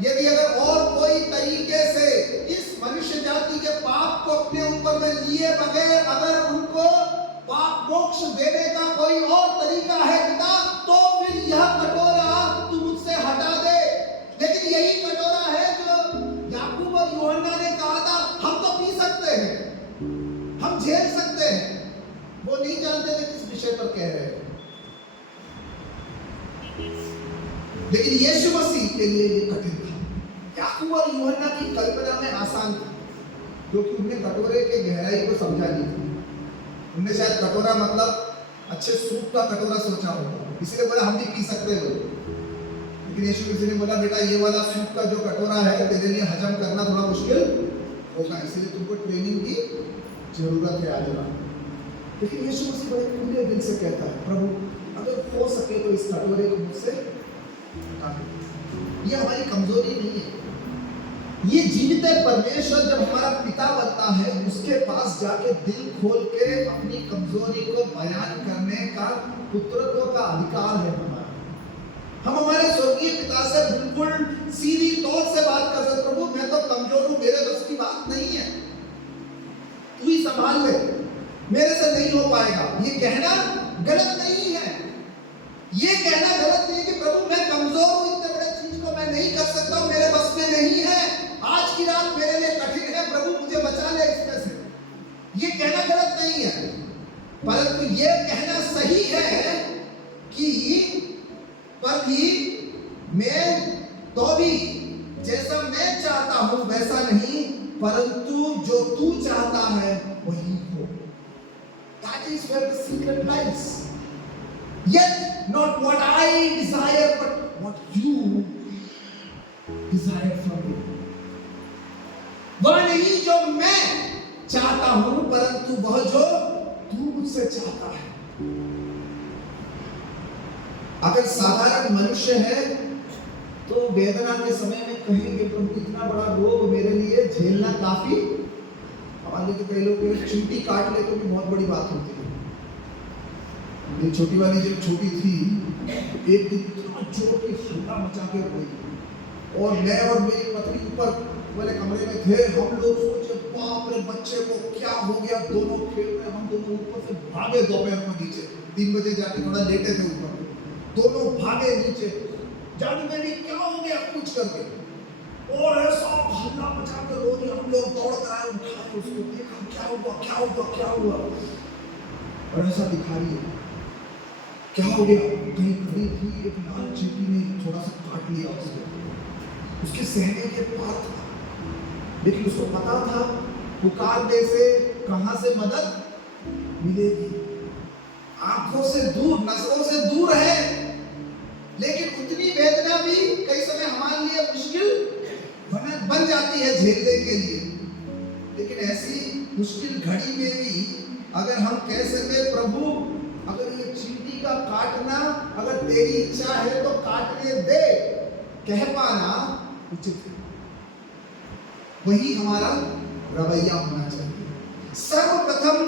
यदि अगर और कोई तरीके से इस मनुष्य जाति के पाप को अपने ऊपर में लिए बगैर अगर उनको पाप मोक्ष देने का कोई और तरीका है पिता, तो फिर यह कटोरा तू मुझसे हटा दे। लेकिन यही कटोरा है जो याकूब और यूहन्ना ने कहा था, हम तो पी सकते हैं, हम झेल सकते हैं। वो नहीं जानते थे किस विषय पर कह रहे हैं। लेकिन यीशु मसीह के लिए ये कठिन था। याकूब और यूहन्ना की कल्पना में आसान था, क्योंकि उन्हें कटोरे के गहराई को समझा नहीं था। उन्हें शायद कटोरा मतलब अच्छे सूप का कटोरा सोचा होगा, इसलिए बोला हम भी पी सकते हो। लेकिन यीशु मसीह ने बोला, बेटा ये वाला सूप का जो कटोरा है तेरे लिए हजम करना थोड़ा मुश्किल होगा, इसलिए तुमको ट्रेनिंग की जरूरत है आज। लेकिन यीशु मसीह बड़े खुले दिल से कहता है, प्रभु अगर हो सके तो इस कटोरे को मुझसे हटा दो। ये हमारी कमजोरी नहीं है, ये जीवित परमेश्वर जब हमारा पिता बनता है, उसके पास जाके दिल खोल के अपनी कमजोरी को बयान करने का पुत्रत्व का अधिकार है हमारा। हम हमारे स्वर्गीय पिता से बिल्कुल सीधी तौर से बात कर सकते, प्रभु मैं तो कमजोर हूं, मेरे बस की बात नहीं है, तू ही संभाल ले, मेरे से नहीं हो पाएगा। ये कहना गलत नहीं है, ये कहना गलत नहीं है कि प्रभु मैं कमजोर हूं, इतने बड़े चीज को मैं नहीं कर सकता हूं, मेरे बस में नहीं है, आज की रात मेरे लिए कठिन है, प्रभु मुझे बचा ले इसमें से। ये कहना गलत नहीं है, परंतु ये कहना सही है कि पर भी मैं तो भी जैसा मैं चाहता हूं वैसा नहीं, परंतु जो तू चाहता है वही हो। That is where the secret lies. Yet not what I desire, but what you desire from me. वह नहीं जो मैं चाहता हूं, परंतु वह जो तू मुझसे चाहता है। अगर साधारण मनुष्य है तो वेदना के समय में कहेंगे, प्रभु इतना बड़ा रोग मेरे लिए झेलना काफी। हमारे लिए तो कई लोग चींटी काट ले तो भी बहुत बड़ी बात होती है। मेरी छोटी वाली जब छोटी थी, एक दिन इतना जोर की हल्ला मचा के रोई, और मैं और मेरी पत्नी ऊपर वाले कमरे में थे। हम लोग सोचे बाप रे बच्चे को क्या हो गया, दोनों खेल रहे। हम दोनों ऊपर से भागे दोपहर में नीचे, 3 बजे जाके थोड़ा लेटे थे ऊपर, दोनों भागे नीचे, जानू बेटी क्या हो गया पूछ करके, और ऐसा हल्ला मचा कर रो रही। हम लोग दौड़ कर आए, उठाए उसको, देखा क्या हुआ क्या हुआ क्या हुआ, और ऐसा दिखा रही है क्या हो गया, कहीं खड़ी थी एक लाल चींटी ने थोड़ा सा काट लिया उसको, उसके सहने के पार था, लेकिन उसको पता था पुकारने से कहां से मदद मिलेगी। आंखों से दूर, नजरों से दूर है, लेकिन उतनी वेदना भी कई समय हमारे लिए मुश्किल बन जाती है झेलने के लिए। लेकिन ऐसी मुश्किल घड़ी में भी अगर हम कह सके प्रभु अगर ये चींटी का काटना अगर तेरी इच्छा है तो काटने दे, कह पाना उचित है। वही हमारा रवैया होना चाहिए। सर्वप्रथम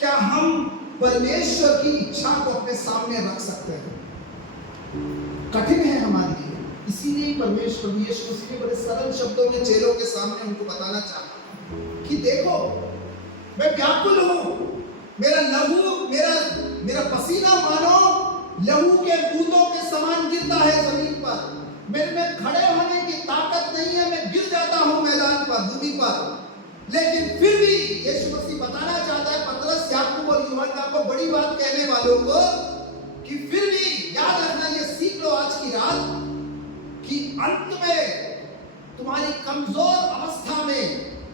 क्या हम परमेश्वर की इच्छा को अपने सामने रख सकते हैं? कठिन है हमारे लिए, इसीलिए परमेश्वर यीशु मसीह ने बड़े सरल शब्दों में चेलों के सामने उनको बताना चाहा कि देखो मैं व्याकुल हूं, मेरा लहू मेरा पसीना मानो लहू के बूंदों के समान गिरता है जमीन पर, मेरे में खड़े होने की ताकत नहीं है, मैं गिर जाता हूं मैदान पर, भूमि पर। लेकिन फिर भी यीशु मसीह बताना चाहता है पतरस, याकूब और यूहन्ना को, बड़ी बात कहने वालों को, कि फिर भी याद रखना, ये सीख लो आज की रात कि अंत में तुम्हारी कमजोर अवस्था में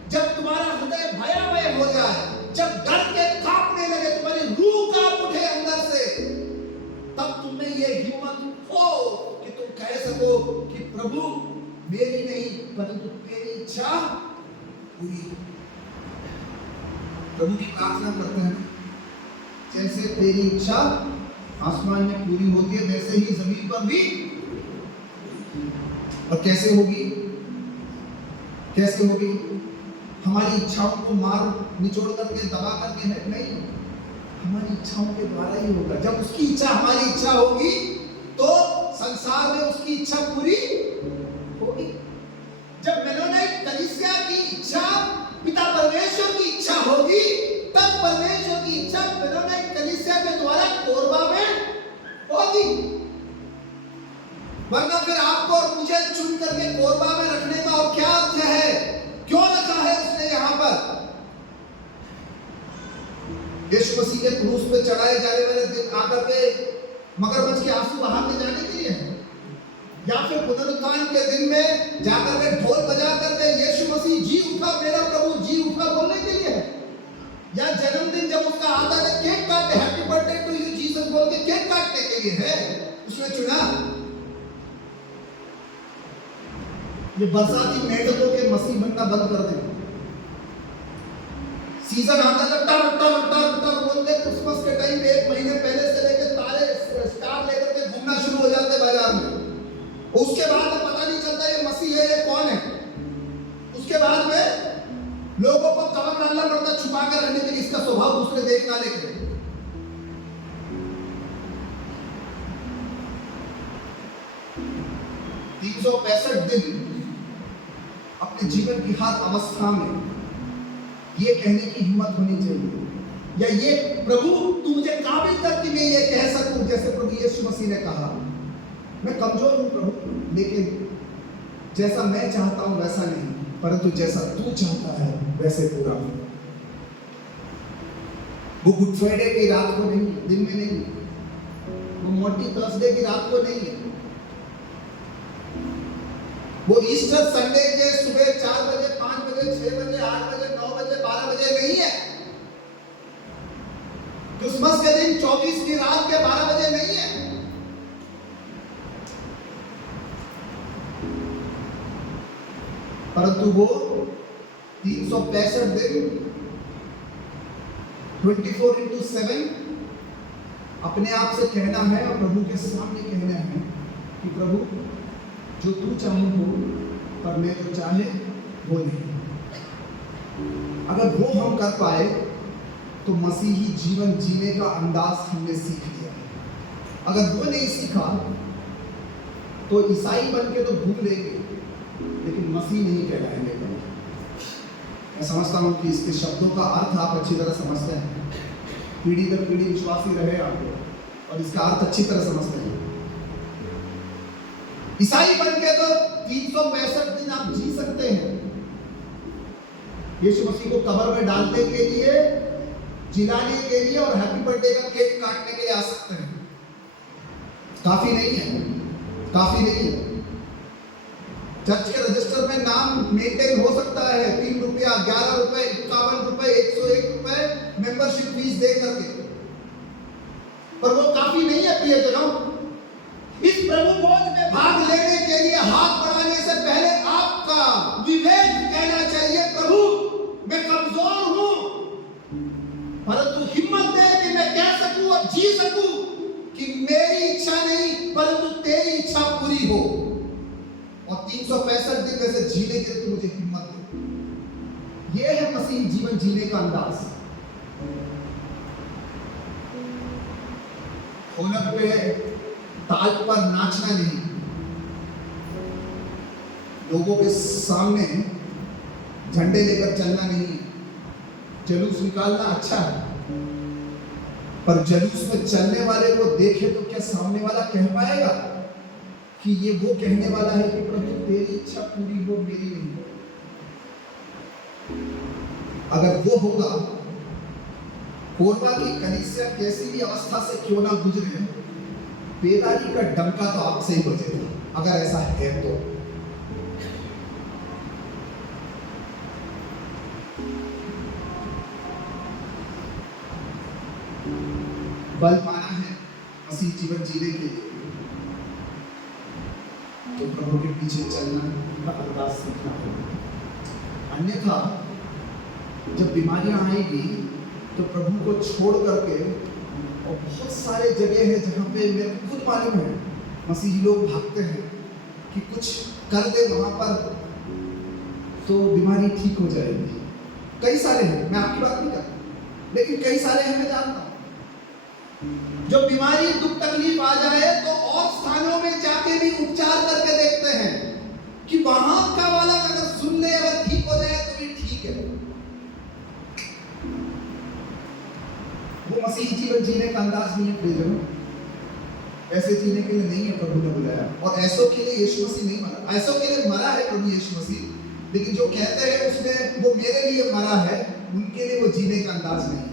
जब तुम्हारा हृदय भयावह हो जाए, जब डर के कांपने लगे, तुम्हारी रूह कांप उठे अंदर से, तब तुमने ये हिम्मत हो कि तुम कह सको कि प्रभु मेरी नहीं परंतु तेरी इच्छा पूरी। प्रभु की प्रार्थना करते हैं, जैसे तेरी इच्छा आसमान में पूरी होती है वैसे ही जमीन पर भी। और कैसे होगी? कैसे होगी? हमारी इच्छाओं को मार निचोड़ करके दबा करके नहीं, हमारी इच्छाओं के द्वारा ही होगा। जब उसकी इच्छा हमारी इच्छा होगी तो संसार में उसकी इच्छा पूरी होगी। जब मेलोनाइट कलीसिया की इच्छा पिता परमेश्वर की इच्छा होगी, तब परमेश्वर की इच्छा मेलोनाइट कलीसिया के द्वारा कोरबा में होगी। वरना फिर आपको और मुझे चुन करके कोरबा में रखने का और क्या अर्थ है? क्यों रखा है उसने यहां पर? यीशु मसीह के क्रूस पे चढ़ाए जाने वाले दिन आकर के मगरमच्छ के आंसू बहा के जाने के लिए है, या फिर पुनरुत्थान के दिन में जाकर के ढोल बजा करके यीशु मसीह जी उठा, मेरा प्रभु जी उठा बोलने के लिए है, या जन्मदिन जब उसका आता है केक काटे, happy birthday to you Jesus बोल के केक काटने के लिए है? उसने चुना ये बरसाती मेढकों के मसीह बनना बंद कर दे। सीजन आता है टर टर टर टर बोलते, क्रिसमस के टाइम 1 महीने पहले से लेकर तारे स्टार लेकर के घूमना शुरू हो जाते बाजार में। उसके बाद में पता नहीं चलता ये मसीह है ये कौन है। उसके बाद में लोगों को कवर डालना पड़ता छुपा कर रहने के लिए, इसका स्वभाव दूसरे देख ना लेके। 365 दिन अपने जीवन की हर अवस्था में ये कहने की हिम्मत होनी चाहिए, या ये प्रभु तू मुझे काबिल कर कि मैं ये कह सकूं, जैसे प्रभु यीशु मसीह ने कहा, मैं कमजोर हूं प्रभु, लेकिन जैसा मैं चाहता हूं वैसा नहीं, परंतु जैसा तू चाहता है वैसे पूरा हो। वो गुड फ्राइडे की रात को नहीं, दिन में नहीं, वो मोटी थर्सडे की रात को नहीं है, वो ईस्टर संडे के सुबह 4 बजे, 5 बजे, 6 बजे, 8 बजे, 9 बजे, 12 बजे नहीं है। क्रिसमस के दिन 24 की रात के 12 बजे नहीं है। परंतु वो 365 दिन 24/7 अपने आप से कहना है और प्रभु के सामने कहना है कि प्रभु जो तू चाहे हो, पर मैं तो चाहे वो नहीं। अगर वो हम कर पाए तो मसीही जीवन जीने का अंदाज हमने सीख लिया। अगर वो नहीं सीखा तो ईसाई बन के तो घूम लेंगे, लेकिन मसीह नहीं कहलाएंगे कभी। मैं समझता हूँ कि इसके शब्दों का अर्थ आप अच्छी तरह समझते हैं, पीढ़ी दर पीढ़ी विश्वासी रहे आप लोग और इसका अर्थ अच्छी तरह समझते हैं। ईसाई बन के तो 365 दिन आप जी सकते हैं। यीशु मसीह को कब्र में डालने के लिए, जिलाने के लिए और हैप्पी बर्थडे का केक काटने के लिए आ सकते हैं। काफी नहीं है, काफी नहीं है। चर्च के रजिस्टर में नाम मेंटेन हो सकता है 3 रुपया, 11 रुपए, 51 रुपए, 101 रुपए मेंबरशिप फीस दे करके, पर वो काफी नहीं है प्रियजनों। इस प्रभु भोज में भाग लेने के लिए हाथ बढ़ाने से पहले आपका विवेक कहना चाहिए, प्रभु मैं कमजोर हूं, परंतु हिम्मत दे कि मैं कह सकूं और जी सकूं कि मेरी इच्छा नहीं परंतु तेरी इच्छा पूरी हो, और 365 दिन में से जीने के लिए मुझे हिम्मत दे। यह है मसीह जीवन जीने का अंदाज। होनक पे ताल पर नाचना नहीं, लोगों के सामने झंडे लेकर चलना नहीं। जुलूस निकालना अच्छा है, पर जुलूस में चलने वाले को देखे तो क्या सामने वाला कह पाएगा कि ये वो कहने वाला है कि प्रभु तेरी इच्छा पूरी हो, मेरी नहीं हो। अगर वो होगा, कोरबा की कलीसिया कैसी भी अवस्था से क्यों ना गुजरे, बेदारी का डंका तो आपसे ही बजेगा। अगर ऐसा है तो बल पाना है मसीह जीवन जीने के लिए, तो प्रभु के पीछे चलना का अंदाज सीखना होगा। अन्यथा जब बीमारियां आएगी तो प्रभु को छोड़ करके, और बहुत सारे जगह है जहाँ पे मेरे को खुद मालूम है मसीही लोग भागते हैं कि कुछ कर दे वहां पर तो बीमारी ठीक हो जाएगी। कई सारे हैं, मैं आपकी बात नहीं करता, लेकिन कई सारे हैं मैं जानता हूँ। जब बीमारी दुख तकलीफ आ जाए तो और स्थानों में जाके भी उपचार करके देखते हैं कि वहां का वाला अगर सुन ले, अगर ठीक हो जाए तो भी ठीक है। वो मसीही जीवन जीने का अंदाज नहीं है प्रियजनों। ऐसे जीने के लिए नहीं है प्रभु ने बुलाया, और ऐसों के लिए यीशु मसीह नहीं मरा। ऐसों के लिए मरा है प्रभु यीशु मसीह, लेकिन जो कहते हैं उसने वो मेरे लिए मरा है, उनके लिए वो जीने का अंदाज नहीं है।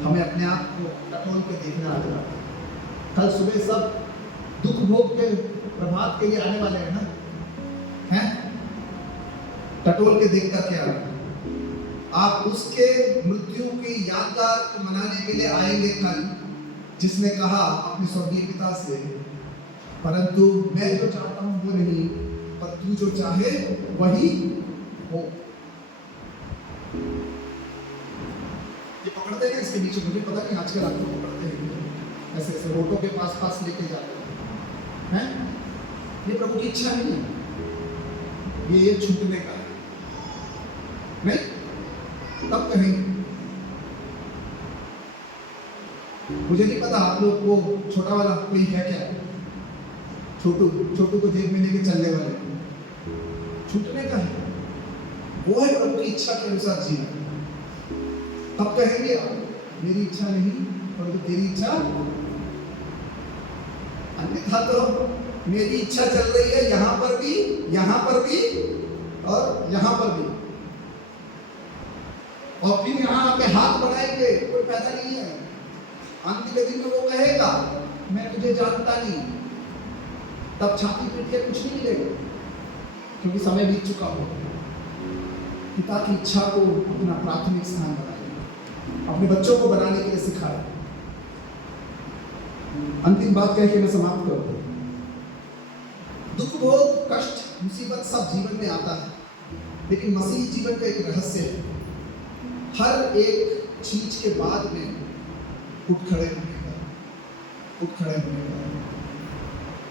हमें अपने आप को टटोल के देखना आ जाए। कल सुबह सब दुख भोग के प्रभात के लिए आने वाले हैं ना, हैं? टटोल के देख कर क्या आप उसके मृत्यु की यादगार को मनाने के लिए आएंगे कल, जिसने कहा अपने स्वर्गीय पिता से, परंतु मैं जो चाहता हूं वो नहीं, पर तू जो चाहे वही हो। ये पकड़ते हैं इसके नीचे, मुझे पता नहीं आजकल आपको पकड़ते हैं, ऐसे ऐसे रोटों के पास लेके जाते हैं। ये प्रभु की इच्छा नहीं है, ये छूटने का है। नहीं तब कहेंगे। मुझे नहीं पता आप लोग को छोटा वाला कोई है क्या, छोटू को जेब में लेके चलने वाले, छूटने का है। वो है प्रभु की इच्छा के अनुसार जीना। तब कहेंगे आप मेरी इच्छा नहीं परंतु तेरी इच्छा, अन्यथा तो मेरी इच्छा चल रही है यहाँ पर भी और यहाँ पर भी, और फिर यहाँ आके हाथ बढ़ाएंगे, कोई पैदा नहीं है। अंत के दिन में वो कहेगा मैं तुझे जानता नहीं, तब छाती पीट के कुछ नहीं मिलेगा, क्योंकि समय बीत चुका हो। पिता की इच्छा को अपना प्राथमिक स्थान बनाए, अपने बच्चों को बनाने के लिए सिखाए। अंतिम बात कह के मैं समाप्त करूं। दुख भोग कष्ट मुसीबत सब जीवन में आता है, लेकिन मसीही जीवन का एक रहस्य है, हर एक चीज के बाद में उठ खड़े होने का।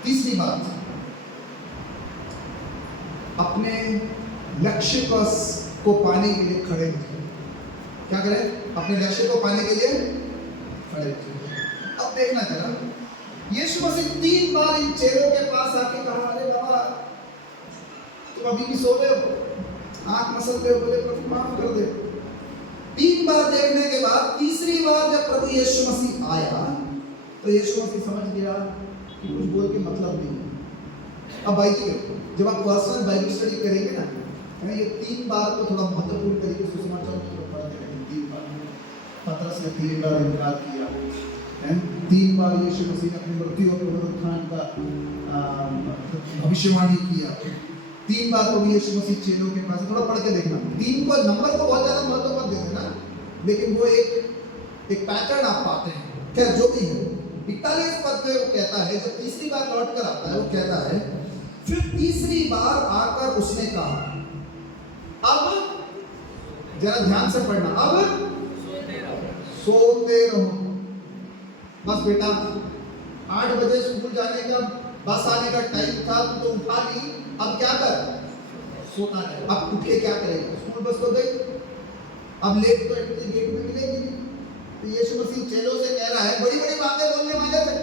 तीसरी बात, अपने लक्ष्य को पाने के लिए खड़े होते। क्या करें? अपने लक्ष्य को पाने के लिए खड़े होते। अब देखना जरा, यीशु मसीह 3 बार इन चेलों के पास आके कहा, अरे बाबा तुम अभी भी सो रहे हो, आंख मसल रहे हो, बोले प्रभु माफ कर दे। 3 बार देखने के बाद तीसरी बार जब प्रभु यीशु मसीह आया तो यीशु मसीह समझ गया कि कुछ बोल के मतलब नहीं है। अब भाई जब आप पर्सनल बाइबल स्टडी करेंगे ना, ये 3 बार को थोड़ा महत्वपूर्ण तरीके से समाचार में पढ़ते रहेंगे। 3 बार पतरस ने 3 बार इनकार किया है, 3 बार यीशु मसीह ने अपनी मृत्यु और पुनरुत्थान का भविष्यवाणी किया, 3 बार प्रभु यीशु मसीह चेलों के पास, थोड़ा पढ़ के देखना। 3 को नंबर को बहुत ज्यादा महत्व मत दे देना, लेकिन वो एक पैटर्न आप पाते हैं। खैर जो भी है, 41 पद में वो कहता है, जब तीसरी बार लौट कर आता है वो कहता है, फिर तीसरी बार आकर उसने कहा, अब जरा ध्यान से पढ़ना, अब सोते रहो। बस बेटा 8 बजे स्कूल जाने का बस आने का टाइम था, तो उठा नहीं, अब क्या कर, सोता रहे। अब उठ के क्या करेगा, स्कूल बस तो गई, अब लेट तो एंट्री गेट में मिलेगी नहीं। तो यीशु मसीह चेलों से कह रहा है, बड़ी बड़ी बातें बोलने वाले थे,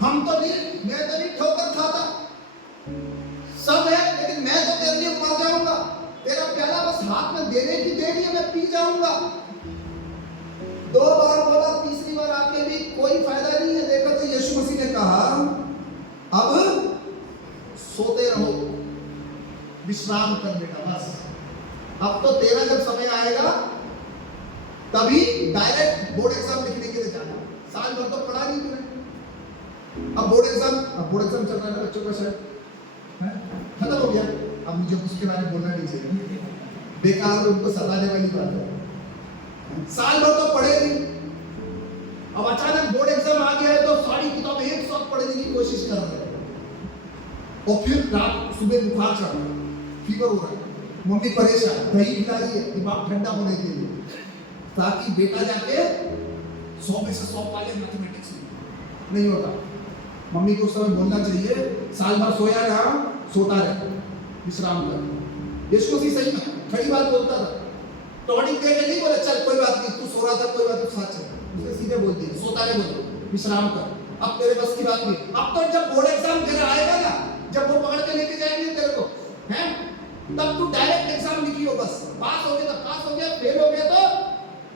हम तो नहीं, मैं तो नहीं ठोकर खाता, सब है, लेकिन मैं तो तेरे लिए मर जाऊंगा, तेरा प्याला बस हाथ में देने की देरी है, मैं पी जाऊंगा। 2 बार बोला, तीसरी बार आके भी कोई फायदा नहीं है। देखो तो यीशु मसीह ने कहा, अब सोते रहो, विश्राम कर बेटा, बस अब तो तेरा जब समय आएगा तभी डायरेक्ट बोर्ड एग्जाम लिखने के लिए जाना। साल भर तो पढ़ा नहीं तूने, अब बोर्ड एग्जाम चल रहा है बच्चों का, शायद खत्म हो गया, अब मुझे उसके बारे में बोलना नहीं चाहिए, बेकार उनको सताने वाली बात है। साल भर तो पढ़े नहीं, अब अचानक बोर्ड एग्जाम आ गया है तो सारी किताबें एक साथ पढ़ने की कोशिश कर रहे हैं, और फिर रात सुबह बुखार चढ़ रहा है, फीवर हो रहा है, मम्मी परेशान, दही खिला रही है दिमाग ठंडा होने के लिए, ताकि बेटा जाके 100 में से 100 पाले मैथमेटिक्स में। नहीं होता, मम्मी को उस समय बोलना चाहिए, साल भर सोया रहा, सोता रहे, विश्राम कर। यीशु मसीह सही में खड़ी बात बोलता था, टॉनिक दे के नहीं बोला चल कोई बात नहीं, तू सो रहा था कोई बात नहीं, साथ चल, उसे सीधे बोलती है, सोता रहे, बोलो विश्राम कर, अब तेरे बस की बात नहीं। अब तो जब बोर्ड एग्जाम तेरा आएगा ना, जब वो पकड़ के लेके जाएंगे तेरे को, हैं, तब तू डायरेक्ट एग्जाम लिखियो, बस पास हो गया तो पास हो गया, फेल हो गया तो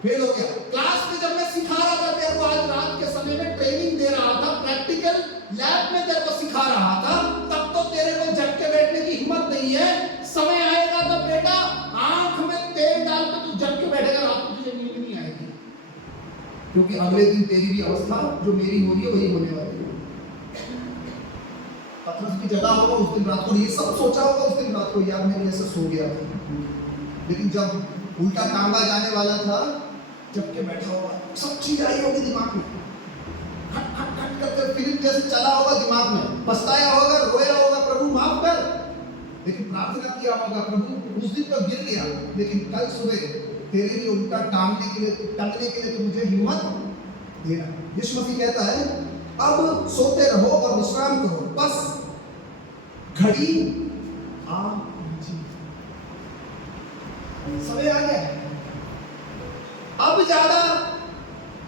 फेल हो गया। क्लास में जब मैं सिखा रहा था तेरे को, आज रात के समय में ट्रेनिंग दे रहा था, प्रैक्टिकल लैब में तेरे को सिखा रहा था, तब तो तेरे को जग के बैठने की हिम्मत नहीं है। समय आएगा तो बेटा आंख में तेल डाल के तू जग के बैठेगा, रात को तुझे नींद नहीं आएगी, क्योंकि अगले दिन तेरी भी अवस्था जो मेरी हो रही है वही होने वाली है। पतरस की जगह होगा उस दिन रात को, ये सब सोचा होगा उस दिन रात को, यार मैं ऐसे सो गया था, लेकिन जब उल्टा टांगा जाने वाला था, जब के बैठा होगा, सब चीज आई होगी दिमाग में, खट खट खट करके फिल्म जैसे चला होगा दिमाग में, पछताया होगा, रोया होगा, प्रभु माफ कर, लेकिन प्रार्थना किया होगा, प्रभु उस दिन तो गिर गया, लेकिन कल सुबह तेरे लिए उल्टा टांगने के लिए तो मुझे हिम्मत देना। यीशु मसीह कहता है, अब सोते रहो और विश्राम करो, बस घड़ी आ पहुंची, समय आ गया, अब ज्यादा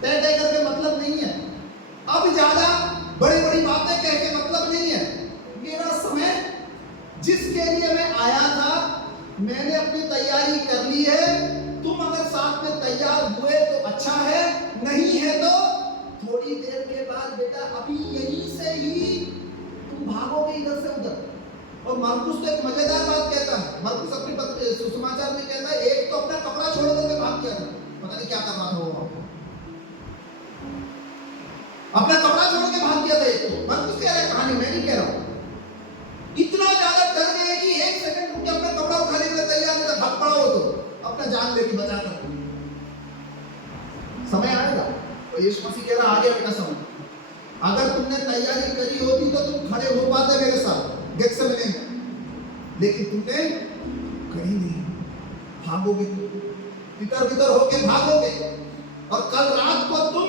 तय तय करके मतलब नहीं है, अब ज्यादा बड़ी बड़ी बातें कह के मतलब नहीं है। मेरा समय जिसके लिए मैं आया था, मैंने अपनी तैयारी कर ली है, तुम अगर साथ में तैयार हुए तो अच्छा है, नहीं है तो थोड़ी देर के बाद बेटा अभी यहीं से ही तुम भागोगे इधर से उधर। और मरकुस तो एक मजेदार बात कहता है, मरकुस अपनी सुसमाचार में कहता है, एक तो अपना कपड़ा छोड़ करके भाग गया था, पता नहीं क्या कर रहा था वो, अपना कपड़ा छोड़ के भाग गया था एक तो। मरकुस कह रहा है कहानी, मैं नहीं कह रहा हूं, इतना ज्यादा डर गए कि 1 सेकंड रुक के अपना कपड़ा उठाने के लिए तैयार नहीं था, भाग पड़ा हो तो अपना जान लेके बचा कर। समय आएगा, और यीशु मसीह कह रहा आ गया बेटा समय, अगर तुमने तैयारी करी होती तो तुम खड़े हो पाते मेरे साथ गेत्सेमनी में, लेकिन तुमने करी नहीं, भागोगे, तितर बितर होके भागोगे, और कल रात को तुम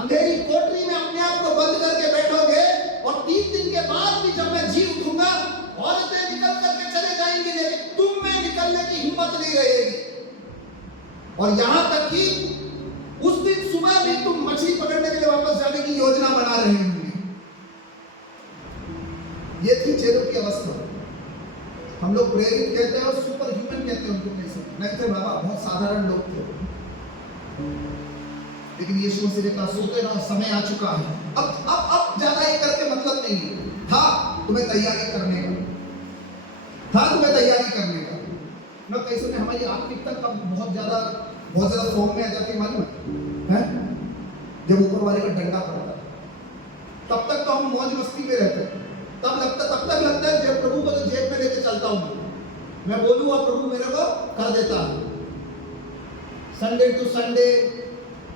अंधेरी कोठरी में अपने आप को बंद करके बैठोगे, और 3 दिन के बाद भी जब मैं जी उठूंगा, औरतें निकल करके चले जाएंगी, लेकिन तुम में निकलने की हिम्मत नहीं रहेगी। और यहां तक कि उस दिन सुबह भी तुम मछली पकड़ने के लिए वापस जाने की योजना बना रहे होंगे, ये थी चेलों की अवस्था। हम लोग प्रेरित कहते हैं और सुपर ह्यूमन कहते हैं उनको, कैसे नहीं थे बाबा, बहुत साधारण लोग थे। लेकिन यीशु मसीह ने कहा सोते रहो, समय आ चुका है, अब ज्यादा ये करके मतलब नहीं है। था तुम्हें तैयारी करने का, ना कैसे में हमारी आत्मिकता कब बहुत ज्यादा फॉर्म में आ जाती है मालूम है? जब ऊपर वाले का डंडा पड़ता है, तब तक तो हम मौज मस्ती में रहते हैं। तब तक लगता है जब प्रभु को तो जेब में लेके चलता हूँ, मैं बोलूँ और प्रभु मेरे को कर देता है। Sunday to Sunday,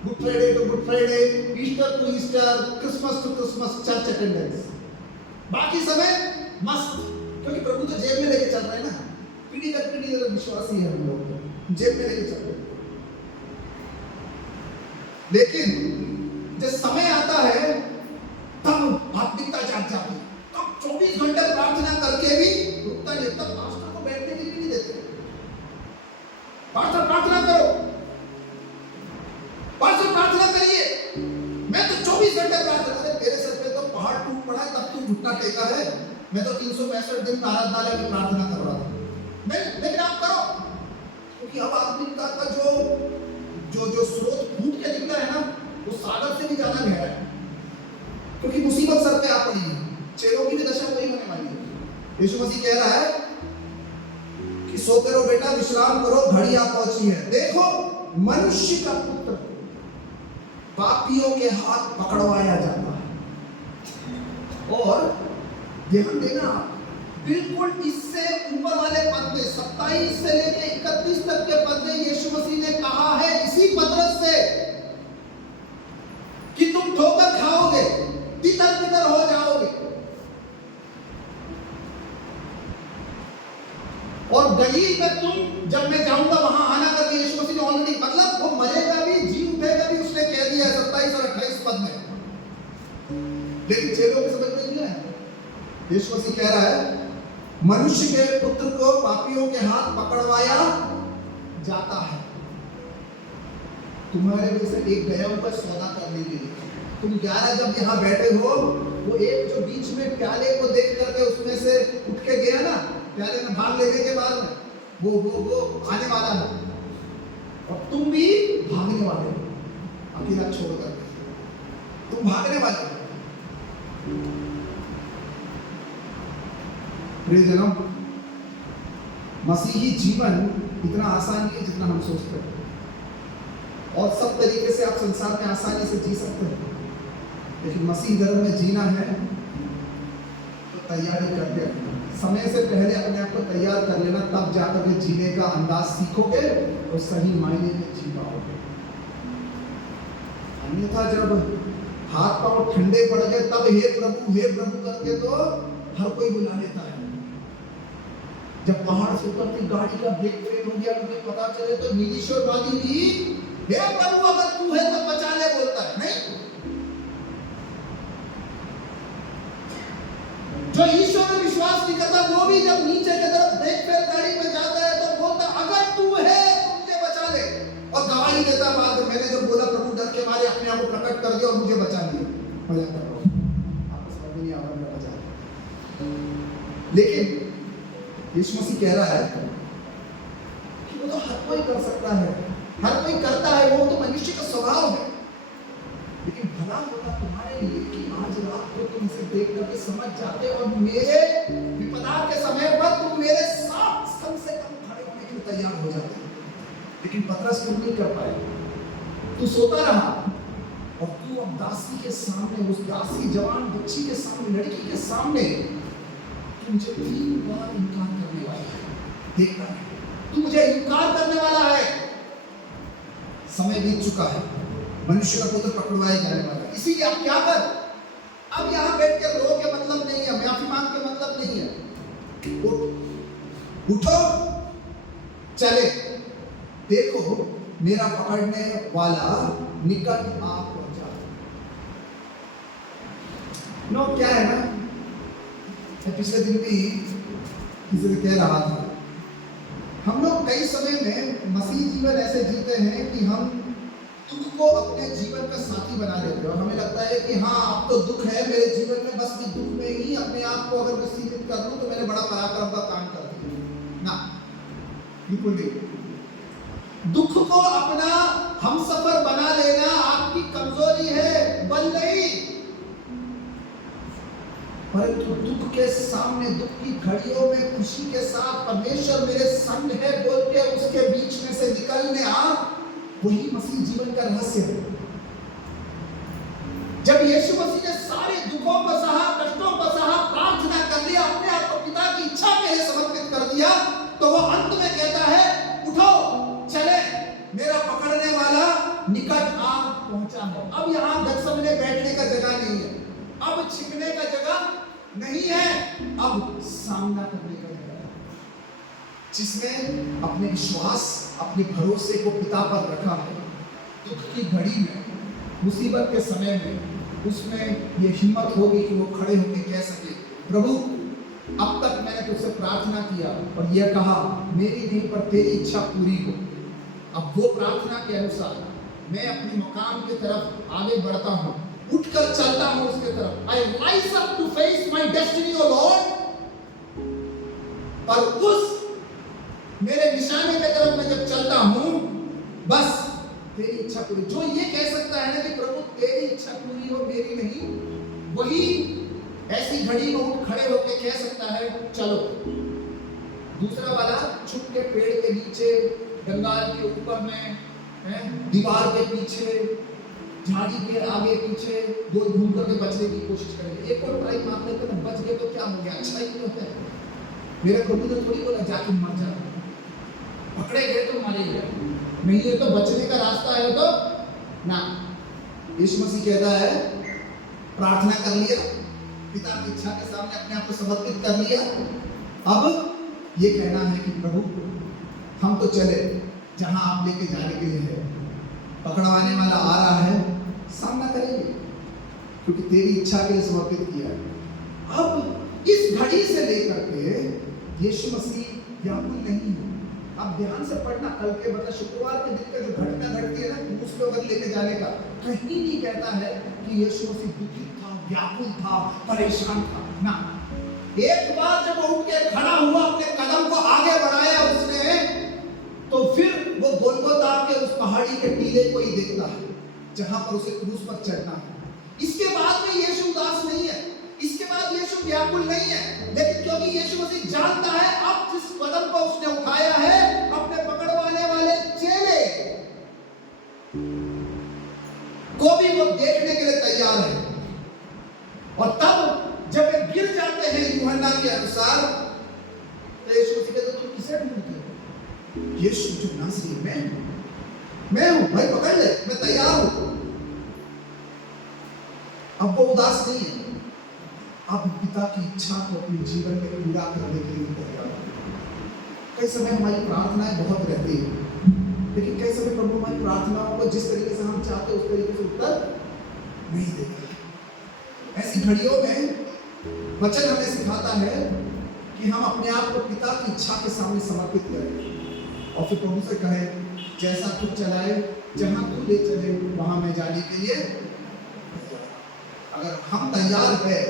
good Friday to good Friday, Easter to Easter, Christmas to Christmas, church attendance, बाकी समय मस्त, क्योंकि प्रभु तो जेब में लेके चल रहे हैं ना। पीढ़ी दर विश्वास ही है हम लोग तो, जेब में लेके चल रहे हैं। लेकिन जब समय आता है तब आत्मिकता जाग जाती है। तब 24 घंटे प्रार्थना करके भी रुकता नहीं, तब पास्टर को बैठने के लिए नहीं देते। पास्टर प्रार्थना करो, पास्टर प्रार्थना करिए, मैं तो 24 घंटे प्रार्थना करे। तेरे सर पे तो पहाड़ टूट पड़ा है, तब तू घुटना टेका है। मैं तो 365 दिन आराधनालय में प्रार्थना कर रहा था। लेकिन आप करो, क्योंकि अब आत्मिकता का जो स्रोत फूट के निकला है ना, वो सागर से भी ज्यादा गहरा है, क्योंकि मुसीबत सर पे आ पड़ी है। चेलों की भी दशा वही होने वाली है। यीशु मसीह कह रहा है कि सोते रहो बेटा, विश्राम करो, घड़ी आ पहुंची है। देखो मनुष्य का पुत्र पापियों के हाथ पकड़वाया जाता है। और ध्यान देना, बिल्कुल इससे ऊपर वाले पद में 27 से लेकर 31 तक के पद में यीशु मसीह ने कहा है इसी पतरस से कि तुम ठोकर खाओगे, तितर-बितर हो जाओगे। और गलील में तुम जब मैं जाऊंगा वहां आना करके, यीशु मसीह ने ऑलरेडी, मतलब वो मरेगा भी जी उठेगा भी, उसने कह दिया है 27 और 28 पद में। लेकिन चेलों को समझ में नहीं आया। यीशु मसीह कह रहा है मनुष्य के पुत्र को पापियों के हाथ पकड़वाया जाता है। तुम्हारे में से एक गया हुआ सौदा करने के लिए, तुम 11 जब यहाँ बैठे हो, वो एक जो बीच में प्याले को देख करके उसमें से उठ के गया ना, प्याले में भाग लेने के बाद में वो आने वाला है, और तुम भी भागने वाले हो, अकेला छोड़कर तुम भागने वाले हो। प्रिय जनों, मसीही जीवन इतना आसान नहीं है जितना हम सोचते हैं, और सब तरीके से आप संसार में आसानी से जी सकते हैं। लेकिन मसीह धर्म में जीना है तो तैयारी करके रखना, समय से पहले अपने आप को तैयार कर लेना, तब जाकर के जीने का अंदाज सीखोगे और सही मायने में जी पाओगे। अन्यथा जब हाथ पांव ठंडे पड़ गए तब हे प्रभु करके तो हर कोई बुला लेता है। जब पहाड़ से उतरती गाड़ी का ब्रेक फेल हो गया, मुझे पता चले तो नीलेश्वरवादी भी हे प्रभु अगर तू है तो बचा ले बोलता है। नहीं, जो ईश्वर में विश्वास नहीं करता वो भी जब नीचे की तरफ ब्रेक फेल गाड़ी में जाता है तो बोलता अगर तू है तो मुझे बचा ले, और गवाही देता बाद में मैंने जब बोला प्रभु डर के मारे अपने आप को प्रकट कर दिया और मुझे बचा लिया। मजाक कर रहा हूं, आपको समझ नहीं आ रहा मेरा मजाक। लेकिन यीशु मसीह कह रहा है कि वो तो हर कोई कर सकता है, हर कोई करता है, वो तो मनुष्य का स्वभाव है। लेकिन भला होगा तुम्हारे लिए कि आज रात को तुम इसे देख करके समझ जाते और मेरे विपदा के समय पर तुम मेरे साथ कम से कम खड़े होने के लिए तैयार हो जाते। लेकिन पतरस तुम नहीं कर पाए, तू सोता रहा, और तू अब दासी के सामने, उस दासी जवान बच्ची के सामने, लड़की के सामने मुझे 3 बार इनकार करने वाला है। देखता है तू मुझे इनकार करने वाला है। समय बीत चुका है, मनुष्य का पुत्र पकड़वाया जाने वाला है। इसीलिए आप क्या कर, अब यहां बैठ के रो के मतलब नहीं है, माफी मांग के मतलब नहीं है। उठो चले, देखो मेरा पकड़ने वाला निकट आ पहुंचा। नो क्या है ना, पिछले दिन भी किसी से कह रहा था, हम लोग कई समय में मसीह जीवन ऐसे जीते हैं कि हम दुख को अपने जीवन का साथी बना लेते हैं, और हमें लगता है कि हाँ अब तो दुख है मेरे जीवन में, बस मैं दुख में ही अपने आप को अगर मैं बिल्कुल नहीं। दुख को अपना हमसफर बना लेना आपकी कमजोरी है, बल नहीं। परंतु दुख के सामने, दुख की घड़ियों में खुशी के साथ परमेश्वर मेरे संग है बोल के उसके बीच में से निकलने वही मसीह जीवन का रहस्य है। जब यीशु मसीह ने सारे दुखों को सहा, कष्टों को सहा, प्रार्थना कर लिया, अपने आप को पिता की इच्छा के लिए समर्पित कर दिया, तो वो अंत में कहता है उठो चले, मेरा पकड़ने वाला निकट आ पहुंचा है। अब यहाँ गत्समने बैठने का जगह नहीं है, अब छिपने का जगह नहीं है, अब सामना करने का जगह है। जिसने अपने विश्वास, अपने भरोसे को पिता पर रखा है, दुख की घड़ी में, मुसीबत के समय में उसमें ये हिम्मत होगी कि वो खड़े होकर कह सके, प्रभु अब तक मैंने तुझसे प्रार्थना किया और यह कहा मेरी नहीं पर तेरी इच्छा पूरी हो। अब वो प्रार्थना के अनुसार मैं अपने मकाम की तरफ आगे बढ़ता हूँ, उठकर चलता हूँ उसके तरफ। I rise up to face my destiny, O Lord। और उस मेरे निशाने की तरफ मैं जब चलता हूँ, बस तेरी इच्छा पूरी। जो ये कह सकता है ना कि प्रभु तेरी इच्छा पूरी हो मेरी नहीं, वही ऐसी घड़ी में उठ खड़े होकर कह सकता है चलो। दूसरा वाला छुप के पेड़ के नीचे, जंगल के ऊपर में, दीवार के पीछे, झाड़ी के आगे पीछे गोल घूम करके बचने की कोशिश करेंगे। एक और ट्राई मार लेते हैं, बच गए तो क्या हो गया, अच्छा ही तो है। मेरे प्रभु ने थोड़ी बोला जाके मर जा, पकड़े गए तो मारे गए, नहीं है तो बचने का रास्ता है तो ना। यीशु मसीह कहता है प्रार्थना कर लिया, पिता की इच्छा के सामने अपने आप को समर्पित कर लिया, अब ये कहना है कि प्रभु हम तो चले जहां आप लेके जाने के लिए है। पकड़वाने वाला आ रहा है, सामना करेंगे क्योंकि तेरी इच्छा के लिए समर्पित किया है। अब इस घड़ी से लेकर के यीशु मसीह व्याकुल नहीं है। अब ध्यान से पढ़ना, कल के मतलब शुक्रवार के दिन का जो घटना घटती है ना, उसको अगर लेके जाने का, कहीं नहीं कहता है कि यीशु मसीह दुखित था, व्याकुल था, परेशान था ना। एक बार जब वो उठ के खड़ा हुआ, अपने कदम को आगे बढ़ाया उसने, तो फिर वो गोलगोथा के उस पहाड़ी के टीले को ही देखता है जहां पर उसे क्रूस पर चढ़ना है। इसके बाद में यीशु उदास नहीं है, इसके बाद यीशु व्याकुल नहीं है, लेकिन क्योंकि यीशु मसीह जानता है अब जिस कदम को उसने उठाया है, अपने पकड़वाने वाले चेले को भी वो देखने के लिए तैयार है। और तब जब वे गिर जाते हैं यूहन्ना के अनुसार, तो यीशु मसीह कहते तुम किसे ढूंढते हो? यीशु जो नासरी मैं हूं भाई, पकड़ ले, मैं तैयार हूं। अब वो उदास नहीं है, अब पिता की इच्छा को अपने जीवन में पूरा करने के लिए तैयार है। कई समय हमारी प्रार्थनाएं बहुत रहती है, लेकिन कई समय प्रभु हमारी प्रार्थनाओं को जिस तरीके से हम चाहते हैं उस तरीके से उत्तर नहीं देते। ऐसी घड़ियों में वचन हमें सिखाता है कि हम अपने आप को पिता की इच्छा के सामने समर्पित करें और फिर प्रभु से कहें जैसा तू चलाए, जहां तू ले चले वहां मैं जाने के लिए। अगर हम तैयार है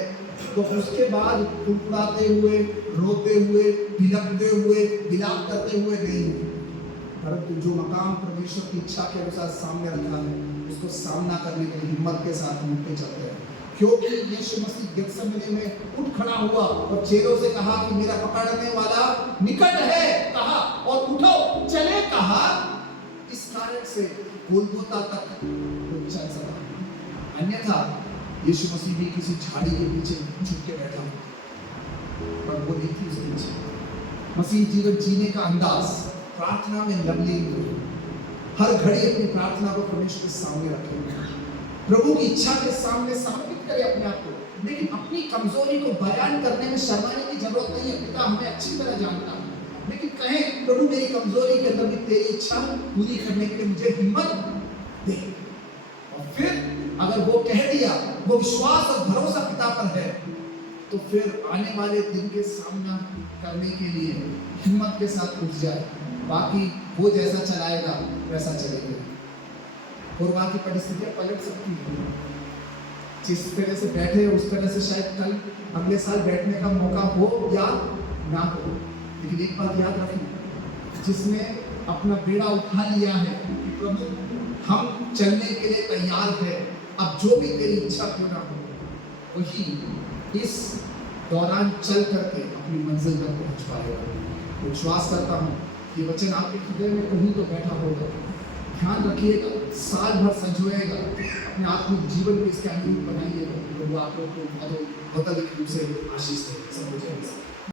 तो उसके बाद कुड़कुड़ाते हुए, रोते हुए, बिलखते हुए, विलाप करते हुए नहीं, परंतु जो मकाम परमेश्वर की इच्छा के अनुसार सामने रखा है उसको सामना करने के लिए हिम्मत के साथ मुड़ते चलते हैं। क्योंकि यीशु मसीह गेत्सेमनी में उठ खड़ा हुआ और चेलों से कहा कि मेरा पकड़ने वाला निकट है कहा, और उठो चले कहा। इस कारण से गोलगोथा तक वो चल सका, अन्यथा यीशु मसीह भी किसी झाड़ी के पीछे छुप के बैठा, पर वो नहीं थी उसके पीछे। मसीह जीवन जीने का अंदाज प्रार्थना में लवलीन हो, हर घड़ी अपनी प्रार्थना को परमेश्वर के सामने रखें, प्रभु की इच्छा के सामने समर्पित करें अपने आप को। लेकिन अपनी कमजोरी को बयान करने में शर्माने की जरूरत नहीं है, पिता हमें अच्छी तरह जानता है। लेकिन कहें प्रभु मेरी कमजोरी के अंदर भी तेरी इच्छा पूरी करने के लिए मुझे हिम्मत दे। और फिर अगर वो कह दिया, वो विश्वास और भरोसा पिता पर है, तो फिर आने वाले दिन के सामना करने के लिए हिम्मत के साथ उठ जाए। बाकी वो जैसा चलाएगा वैसा चलेगा, और बाकी परिस्थितियां पलट सकती हैं। जिस तरह से बैठे उस तरह से शायद कल अगले साल बैठने का मौका हो या ना हो, लेकिन एक बात याद रखें, जिसने अपना बेड़ा उठा लिया है कि प्रभु हम चलने के लिए तैयार है, अब जो भी तेरी इच्छा क्यों ना हो, वही इस दौरान चल करके अपनी मंजिल तक पहुंच पाएगा। विश्वास करता हूँ ये वचन आपके हृदय में कहीं तो बैठा होगा। ध्यान रखिएगा, साल भर संजोएगा, अपने आत्मिक जीवन को इसके अनुरूप बनाइएगा। प्रभु आप लोग को बहुत अधिक रूप से आशीष दे। सब हो जाएगा।